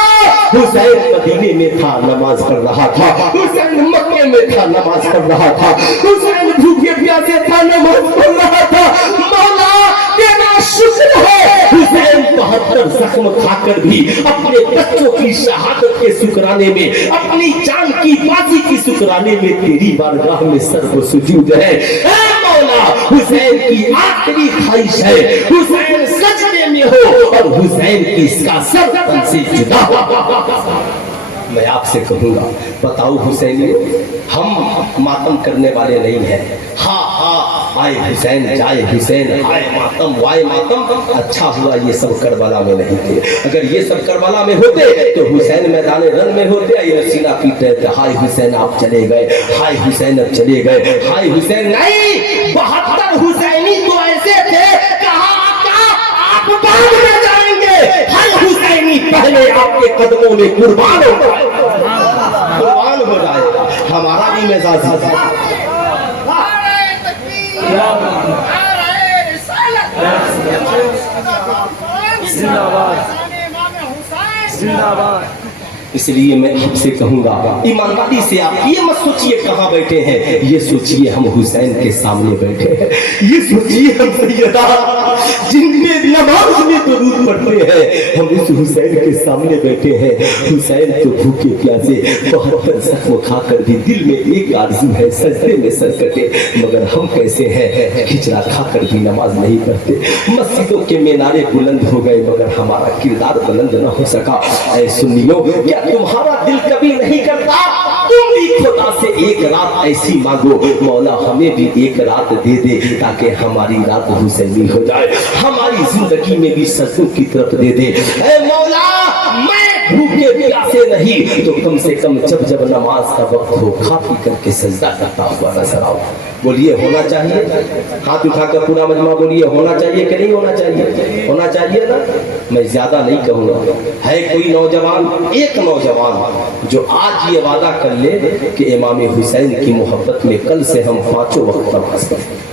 हुसैन मदीने में था, नमाज पढ़ रहा था। हुसैन मक्के में था, नमाज पढ़ रहा था। हुसैन भूखे प्यासे था, नमाज पढ़ रहा था। मौला तेरा शुक्र है, हुसैन 72 जख्म खाकर भी अपने बच्चों की शहादत के शुक्राने में, अपनी जान की बाजी की शुक्राने में तेरी बारगाह में सर को सुजूद है। ऐ मौला, हुसैन की आखिरी ख्वाहिश है हुसैन सजदे में हो और हुसैन की इसका सर तन से जुदा हो। मैं आपसे कहूंगा, बताओ हुसैनी, हम मातम करने वाले नहीं हैं। हाँ हाँ, आए हुसैन जाए हुसैन, आए मातम वाए मातम। अच्छा हुआ ये सब करबला में नहीं थे। अगर ये सब करबला में होते तो हुसैन मैदान रन में होते, ये सीना पीट रहे थे, हाय हुसैन आप चले गए, हाय हुसैन अब चले गए, हाय हुसैन। नहीं, 72 हुसैनी तो ऐसे थे, कहा आप बाद में जाएंगे, हर हुसैनी पहले आपके कदमों में कुर्बान हो जाएगा। हमारा भी मिजाज इसलिए मैं आपसे कहूंगा, ईमानदारी से आप ये मत सोचिए कहाँ बैठे हैं, ये सोचिए हम हुसैन के सामने बैठे हैं। ये सोचिए हम सैयदा जिनमें नमाज में दुरूद पढ़ते हैं, हम इस हुसैन के सामने बैठे हैं। हुसैन तो भूखे प्यासे 72 जख्म खाकर भी दिल में एक आरज़ू है, सजदे में सर कटे, मगर हम कैसे हैं, खिचड़ा खाकर भी नमाज नहीं पढ़ते। मस्जिदों के मीनारे बुलंद हो गए मगर हमारा किरदार बुलंद न हो सका। ऐ सुन्नियों, क्या तुम्हारा दिल कभी नहीं करता तुम भी खुदा से एक रात ऐसी मांगो, मौला हमें भी एक रात दे दे ताकि हमारी रात हुसैनी हो जाए, हमारी जिंदगी में भी सजदों की तरफ दे दे। ऐ मौला, मैं भूखे प्यासे नहीं तो कम से कम जब जब नमाज का वक्त हो खा पी करके सजदा करता हुआ नजर आओ। बोलिए होना चाहिए? हाथ उठाकर पूरा मजमा बोलिए, होना चाहिए कि नहीं होना चाहिए? होना चाहिए ना। मैं ज्यादा नहीं कहूँगा। है कोई नौजवान, एक नौजवान जो आज ये वादा कर ले कि इमाम हुसैन की मोहब्बत में कल से हम 5 वक्त नमाज पढ़ें?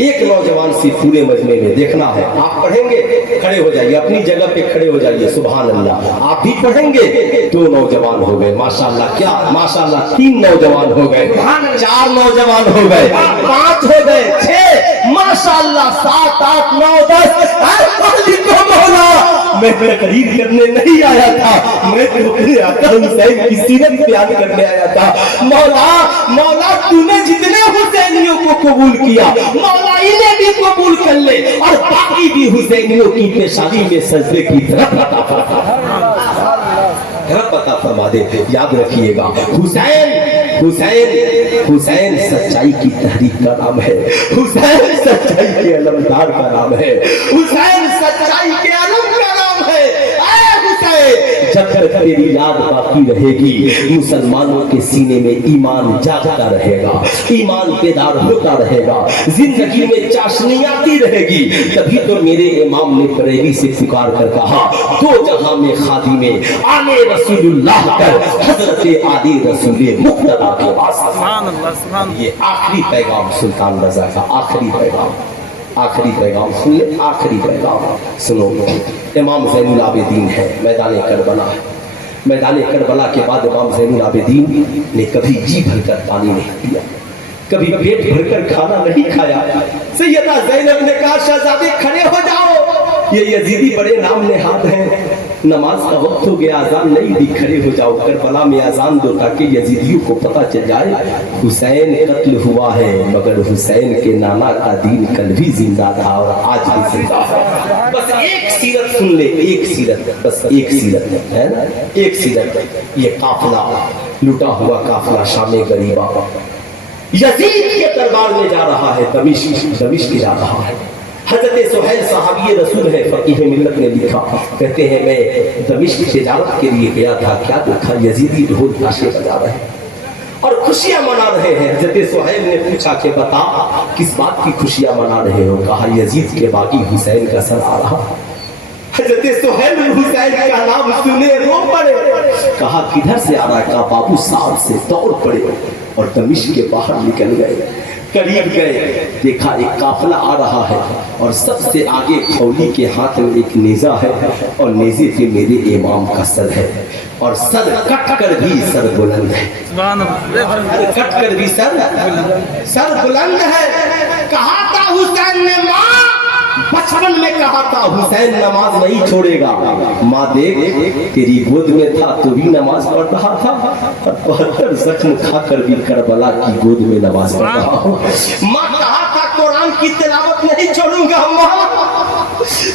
एक नौजवान से पूरे मजमे में देखना है। आप पढ़ेंगे, खड़े हो जाइए, अपनी जगह पे खड़े हो जाइए। सुभान अल्लाह। आप भी पढ़ेंगे। 2 नौजवान हो गए, माशाल्लाह। क्या माशाल्लाह, 3 नौजवान हो गए, 4 नौजवान हो गए, 5 हो गए, 6 माशाल्लाह, 7 8 9 10। मैं तकरीर करने नहीं आया था, मैं तो अपने आका हुसैन की सीरत बयान करने आया था। मौला, मौला तूने जितने हुसैनियों को कबूल किया, मौला इन्हें भी कबूल कर ले और बाकी भी हुसैनियों की पेशानी में सजदे की तरफ पता फरमा दे। याद रखिएगा, हुसैन हुसैन हुसैन सच्चाई की तहरीक का नाम है, हुसैन सच्चाई के अलमदार का नाम है, हुसैन सच्चाई के अलम का नाम है। जब तक तेरी याद बाकी रहेगी, मुसलमानों के सीने में ईमान जागता रहेगा, ईमान बेदार होता रहेगा, जिंदगी में चाशनी आती रहेगी। तभी तो मेरे इमाम ने बरेली से पुकार कर कहा, 2 जहां में खादी में आने रसूलुल्लाह कर हजरत आदि रसूल मुक्तदा के वास्ते। ये आखिरी पैगाम सुल्तान रजा का, आखिरी पैगाम, आखिरी पैगाम सुन ले, आखिरी पैगाम सुनो। इमाम ज़ैनुल आबिदीन है, मैदान करबला है। मैदान करबला के बाद इमाम ज़ैनुल आबिदीन ने कभी जी भरकर पानी नहीं पिया, कभी पेट भरकर खाना नहीं खाया। सैयदा ज़ैनब ने कहा, शहजादे खड़े हो जाओ, ये यजीदी बड़े नाम नेहाद हैं, नमाज का वक्त हो गया, अजान नहीं दी, खड़े हो जाओ, करबला में अजान दो ताकि यजीदियों को पता चल जाए हुसैन कत्ल हुआ है, मगर हुसैन के नाना का दीन कल भी जिंदा था और आज भी जिंदा है। बस एक सीरत सुन ले, एक सीरत, बस एक सीरत है ना, एक सीरत। ये काफिला, लुटा हुआ काफिला शाम गरीबा यजीद के दरबार में जा रहा है, दमिश्क जा रहा है। हजरत सुहैल साहबी रसूल है, फकीह मिल्लत ने लिखा, कहते हैं मैं दमिश्क तिजारत के लिए गया था, क्या देखा यजीदी ढोल ताशे बजा रहे हैं और खुशियां मना रहे हैं। हजरत सुहैल ने पूछा कि बता किस बात की खुशियां मना रहे हो? कहा यजीद के बागी हुसैन का सर आ रहा। हजरत सुहैल हुसैन का नाम सुने रो पड़े, कहा किधर से आ रहा है? कहा बाबू साहब से दौड़ पड़े और दमिश्क के बाहर निकल गए। करीब गए, देखा एक काफिला आ रहा है और सबसे आगे खौली के हाथ में एक नेजा है और नेजे पे मेरे इमाम का सर है और सर कट कर भी सर बुलंद है, कट कर भी सर बुलंद है। कहा था हुसैन ने, माँ बचपन में कहा था हुसैन नमाज नहीं छोड़ेगा, माँ देख तेरी गोद में था तो भी नमाज पढ़ रहा था, और 72 जख्म खाकर भी करबला की गोद में नमाज पढ़ रहा हूँ। माँ कहा था कुरान की तिलावत नहीं छोड़ूंगा माँ,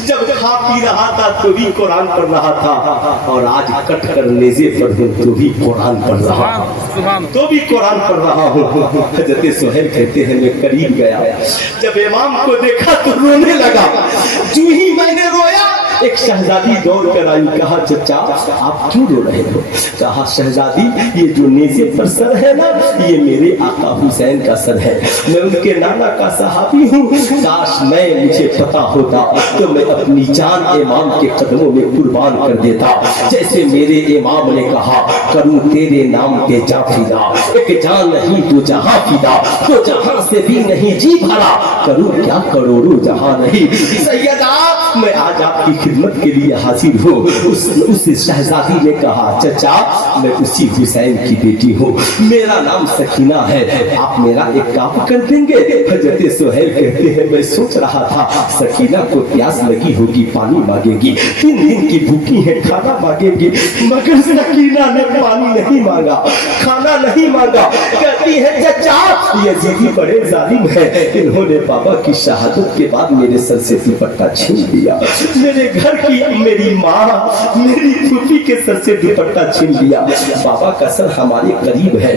जब खा पी रहा था तो भी कुरान पढ़ रहा था, और आज कट कर नेज़े पर हूँ तो भी कुरान पढ़ रहा हूँ, तो भी कुरान पढ़ रहा हूँ। हजरत सुहेल कहते हैं मैं करीब गया, जब इमाम को देखा तो रोने लगा, जो ही मैंने रोया एक शहजादी दौड़ कर आई, कहा चचा आप क्यों रो रहे हो? कहा शहजादी ये जो नेज़े पर सर है ना, ये मेरे आका हुसैन का सर है, मैं उनके नाना का सहाबी हूँ, काश मैं मुझे पता होता तो मैं अपनी जान इमाम के कदमों में कुर्बान कर देता, जैसे मेरे इमाम ने कहा करूँ तेरे नाम पे जा फिदा, एक जान नहीं तो जहां फिदा, तो जहां से भी नहीं जी भरा, करूँ क्या करोड़ों जहां नहीं। सैयदा मैं आज आपकी खिदमत के लिए हाजिर हूँ। उस शहजादी ने कहा चचा मैं उसी हुसैन की बेटी हूँ, मेरा नाम सकीना है, आप मेरा एक काम कर देंगे? हजरत सुहेल कहते हैं मैं सोच रहा था सकीना को प्यास लगी होगी, पानी मांगेगी, 3 दिन की भूखी है, खाना मांगेगी, मगर सकीना ने पानी नहीं मांगा, खाना नहीं मांगा। कहती है चचा यजीदी बड़े जालिम है, इन्होंने बाबा की शहादत के बाद मेरे सर से दुपट्टा छीन लिया, मेरे घर की मेरी माँ मेरी फूफी के सर से दुपट्टा छीन लिया, बाबा का सर हमारे करीब है,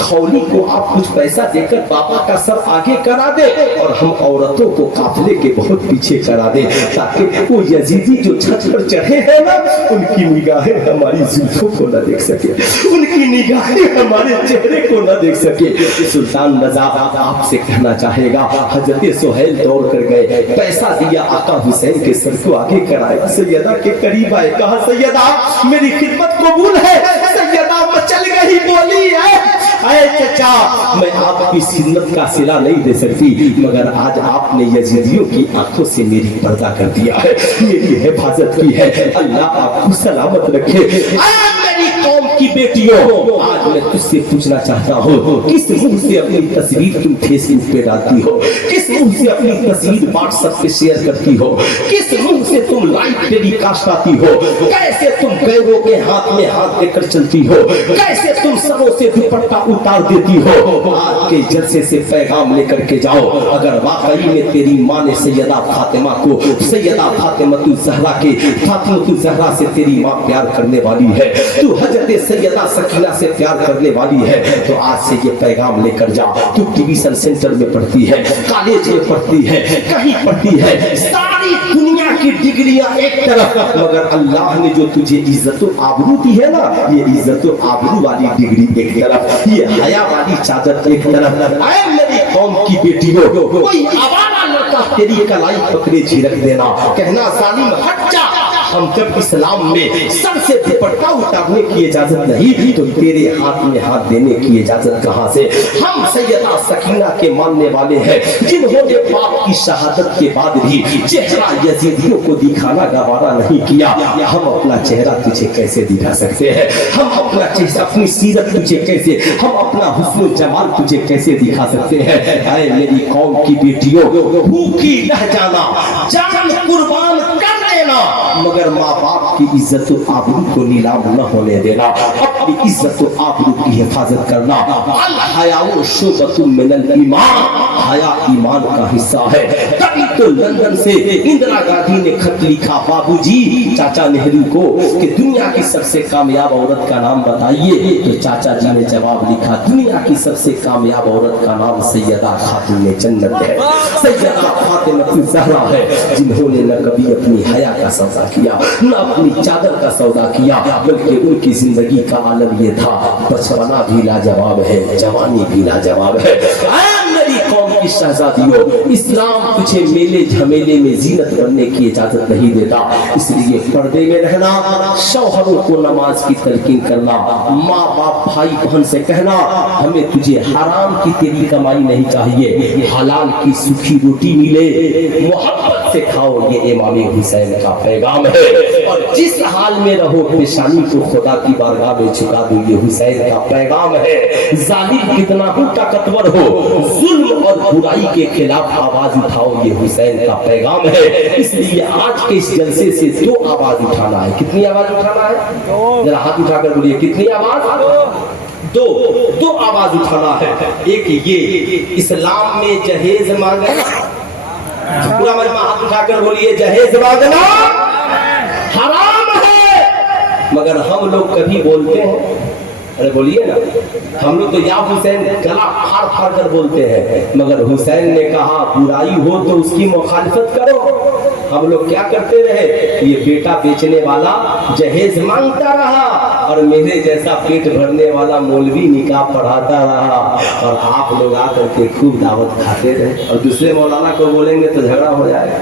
खौली को आप कुछ पैसा देकर बाबा का सर आगे करा दे, और हम औरतों को काफले के बहुत पीछे करा दे, ताकि वो यजीदी जो छत पर चढ़े हैं ना, उनकी निगाहें हमारी जुल्फों को न देख सके, उनकी निगाहें हमारे चेहरे को न देख सके। सुल्तान रजा आपसे कहना चाहेगा, हजरत सुहेल दौड़ कर गए, पैसा दिया, आका हुसैन के सर को आगे कराया, सैयदा के करीब आए, कहा सैयदा मेरी खिदमत कबूल है। सैयदा मचल गई, बोली है चचा मैं आपकी खिदमत का सिला नहीं दे सकती, मगर आज आपने यजीदियों की आंखों से मेरी पर्दा कर दिया है, मेरी हिफाजत की है, अल्लाह आपको सलामत रखे। मेरी कौम की बेटियों आज मैं तुझसे पूछना चाहता हूँ, किस मुंह से अपनी तस्वीर तुम फेसबुक पे डालती हो, किस मुंह से अपनी तस्वीर व्हाट्सएप पे शेयर करती हो, किस मुंह से तुम लाइव टेलीकास्ट आती हो, कैसे तुम गैरों के हाथ में हाथ देकर चलती हो, कैसे तुम सबों से दुपट्टा उतार देती हो। आज के जलसे से पैगाम लेकर के जाओ, अगर वाकई में तेरी माँ ने सैयदा फातिमा को, सैयदा फातिमतुल ज़हरा के, फातिमतुल ज़हरा से तेरी माँ प्यार करने वाली है, तू हजरत सैयदा सकीना से प्यार करने वाली है, तो आज से ये पैगाम लेकर जा। तू ट्यूशन सेंटर में पढ़ती है, कॉलेज में पढ़ती है, कहीं पढ़ती है, सारी दुनिया की डिग्रियां एक तरफ, मगर अल्लाह ने जो तुझे इज्जत और आबरू दी है ना, ये इज्जत और आबरू वाली डिग्री एक तरफ, ये हया वाली चादर एक तरफ। ऐ मेरी कौम की बेटियों, कोई आवारा लड़का तेरी कलाई पकड़े झिड़क देना, कहना जालिम हट जा। हम जब इस्लाम में सर से दुपट्टा उतारने की इजाजत नहीं, तो तेरे हाथ में हाथ देने की इजाजत कहां से? हम सैयदा सकीना के मानने वाले हैं, जिन्होंने बाप की शहादत के बाद भी चेहरा यजीदियों को दिखाना गवारा नहीं किया। हम अपना चेहरा तुझे कैसे दिखा सकते हैं? हम अपना चेहरा, अपनी सीरत तुझे कैसे, हम अपना हुस्न जमाल तुझे कैसे दिखा सकते हैं? ऐ मेरी कौम की बेटियों, भूखी रह जाना, जान कुर्बान कर देना, मगर माँ बाप की इज्जत और आबरू को नीलाम न होने देना, अपनी इज्जत और आबरू की हिफाजत करना। अल हयाउ शुबतुम मिनल ईमान, हया ईमान का हिस्सा है। तभी तो लंदन से इंदिरा गांधी ने खत लिखा बाबूजी चाचा नेहरू को कि दुनिया की सबसे कामयाब औरत का नाम बताइए, तो चाचा जी ने जवाब लिखा दुनिया की सबसे कामयाब औरत का नाम सैयदा खातून जन्नत है, सैयदा फातिमतुल ज़हरा है, जिन्होंने न कभी अपनी हया का सौदा किया, न अपनी चादर का सौदा किया, बल्कि उनकी जिंदगी का आलम ये था, बचपना भी लाजवाब है, जवानी भी लाजवाब है। मेरी कौम की शहजादियों, इस्लाम तुझे मेले झमेले में जीनत बनने की इजाजत नहीं देता, इसलिए पर्दे में रहना, शौहरों को नमाज की तलकीन करना, माँ बाप भाई बहन से कहना हमें तुझे हराम की तेरी कमाई नहीं चाहिए, हलाल की सूखी रोटी मिले, मोहब्बत से खाओ, ये इमाम हुसैन का पैगाम है। और जिस हाल में रहो पेशानी को खुदा की बारगाह में झुका दो, ये हुसैन का पैगाम है। जालिम कितना हो ताकतवर हो, जुल्म और बुराई के खिलाफ आवाज उठाओ, ये हुसैन का पैगाम है। इसलिए आज के इस जलसे से दो आवाज उठाना है। कितनी आवाज उठाना है? जरा हाथ उठाकर बोलिए, कितनी आवाज? दो आवाज उठाना है। एक ये, इस्लाम में जहेज मांगना, पूरा मजमा हाथ उठाकर बोलिए, जहेज मांगना हराम है। मगर हम लोग कभी बोलते हैं, अरे बोलिए ना, हम लोग तो या हुसैन गला फाड़ फाड़ कर बोलते हैं, मगर हुसैन ने कहा बुराई हो तो उसकी मुखालिफत करो। हम लोग क्या करते रहे, ये बेटा बेचने वाला जहेज मांगता रहा और मेरे जैसा पेट भरने वाला मौलवी निकाह पढ़ाता रहा, और आप लोग आकर के खूब दावत खाते रहे। और दूसरे मौलाना को बोलेंगे तो झगड़ा हो जाएगा।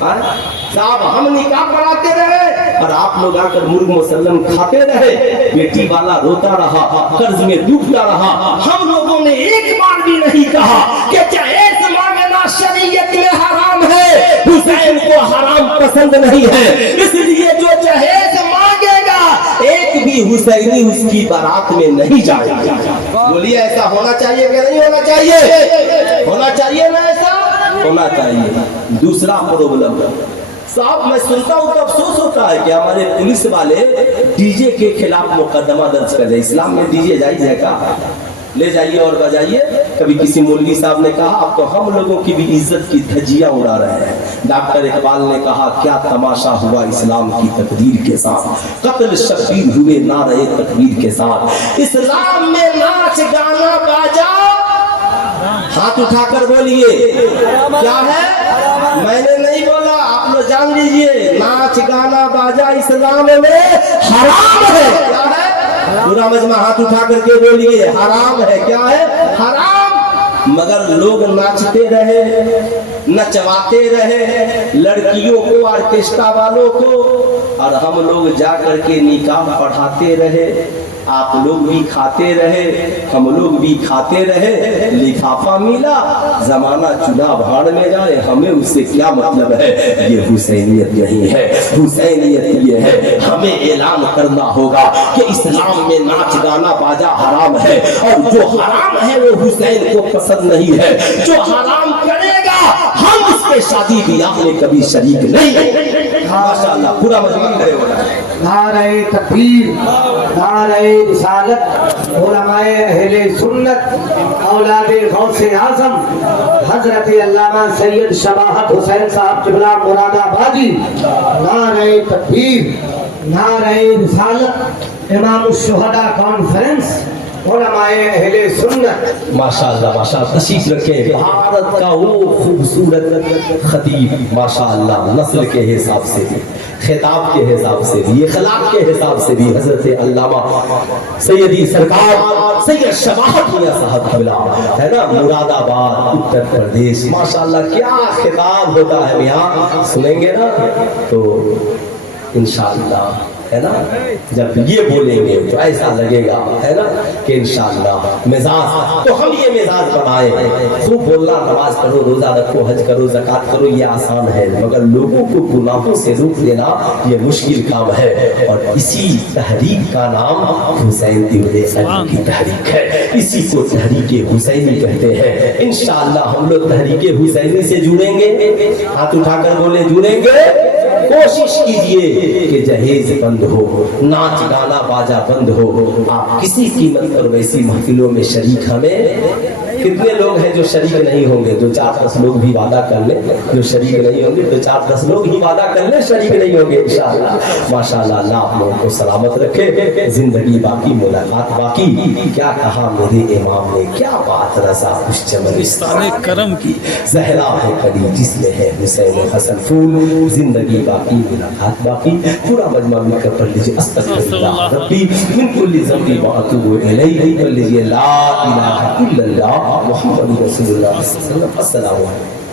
साहब हम निकाह पढ़ाते रहे और आप लोग आकर मुर्ग मुसल्लम खाते रहे, बेटी वाला रोता रहा, कर्ज में डूबता रहा। हम लोगों ने एक बार भी नहीं कहा कि जहेज मांगना शरीयत में हराम है, हुसैन को हराम पसंद नहीं है, इसलिए जो जहेज मांगेगा एक भी हुसैनी उसकी बारात में नहीं जाएगा। बोलिए ऐसा होना चाहिए कि नहीं होना चाहिए? होना चाहिए ना, ऐसा होना चाहिए। दूसरा प्रॉब्लम साहब, मैं सुनता हूँ तो अफसोस होता है कि हमारे पुलिस वाले डीजे के खिलाफ मुकदमा दर्ज कर रहे। इस्लाम में डीजे जायज है का? ले जाइए और बजाइए। कभी किसी मौलवी साहब ने कहा अब तो हम लोगों की भी इज्जत की धज्जियां उड़ा रहे हैं। डॉक्टर इकबाल ने कहा क्या तमाशा हुआ इस्लाम की तकदीर के साथ, कत्ल शब्बीर हुए ना रहे तकदीर के साथ। इस्लाम में नाच गाना बाजा, हाथ उठाकर बोलिए क्या है? मैंने नहीं बोला, आप लोग जान लीजिए, नाच गाना बाजा इस्लाम में हराम है। क्या है? पूरा मजमा हाथ उठा करके बोलिए, हराम है। क्या है? हराम। मगर लोग नाचते रहे, नचवाते रहे लड़कियों को, ऑर्केस्ट्रा वालों को, और हम लोग जा करके निकाह पढ़ाते रहे। आप लोग भी खाते रहे, हम लोग भी खाते रहे, लिफाफा मिला, जमाना चुना भाड़ में जाए, हमें उससे क्या मतलब है? ये हुसैनियत नहीं है। हुसैनियत ये है, हमें ऐलान करना होगा कि इस्लाम में नाच गाना बाजा हराम है, और जो हराम है वो हुसैन को पसंद नहीं है। जो हराम करेगा हम उसके शादी ब्याह में कभी शरीक नहीं। माशाअल्लाह, पूरा मजमा करे हो रहा है। नारे तकबीर, नारे रिसालत, उलमाए अहले सुन्नत, औलादे गौसे आजम हजरत अल्लामा सैयद शबाहत हुसैन साहब किबला मुरादाबादी। नारे तकबीर, नारे रिसालत, इमाम शुहदा कॉन्फ्रेंस, उलमाए अहले सुन्नत। माशाअल्लाह माशाअल्लाह, तशरीफ रखे। भारत का वो खूबसूरत खतीब माशाअल्लाह, नस्ल के हिसाब से भी, खिताब के हिसाब से भी, इखलाक के हिसाब से भी, हजरत अल्लामा सैयदी सरकार सैयद शबाहत मियां साहब किबला है ना, मुरादाबाद उत्तर प्रदेश। माशाअल्लाह क्या खिताब होता है मियां, सुनेंगे ना तो इंशाअल्लाह, है ना, जब ये बोलेंगे तो ऐसा लगेगा, है ना, कि इंशाअल्लाह मिजाज, तो हम ये मिजाज बनाए। खूब बोलना, नमाज करो, रोजा रखो, हज करो, ज़कात करो, ये आसान है, मगर लोगों को गुनाहों से रोक देना ये मुश्किल काम है। और इसी तहरीक का नाम हुसैन इब्ने अली की तहरीक है, इसी को तहरीक हुसैनी कहते हैं। इंशाअल्लाह हम लोग तहरीक हुसैनी से जुड़ेंगे। हाथ उठाकर बोले जुड़ेंगे। कोशिश कीजिए कि जहेज बंद हो, नाच गाना बाजा बंद हो। आप किसी कीमत पर वैसी महफिलों में शरीक, हमें कितने लोग हैं जो शरीक नहीं होंगे? जो 4-10 लोग भी वादा कर ले, जो शरीक नहीं होंगे, तो 4-10 लोग ही वादा कर ले, शरीक नहीं होंगे इंशाअल्लाह। माशाअल्लाह, अल्लाह आप लोगों को सलामत रखे, जिंदगी बाकी, मुलाकात बाकी। क्या कहा मेरे इमाम ने, क्या बात रसा उस चमनिस्तान करम की, ज़हरा है कली जिसमें है हुसैन हसन फूल, जिंदगी बाकी, मुलाकात बाकी। पूरा मजमा मिलकर पढ़ लीजिए, अस्तगफिरुल्लाह रब्बी मिन कुल्ली ज़ंबी व अतूबु इलैहि। पढ़ लीजिए ला इलाहा इल्लल्लाह मुहम्मदुर रसूलुल्लाह सल्लल्लाहु अलैहि वसल्लम। अस्सलामु अलैकुम।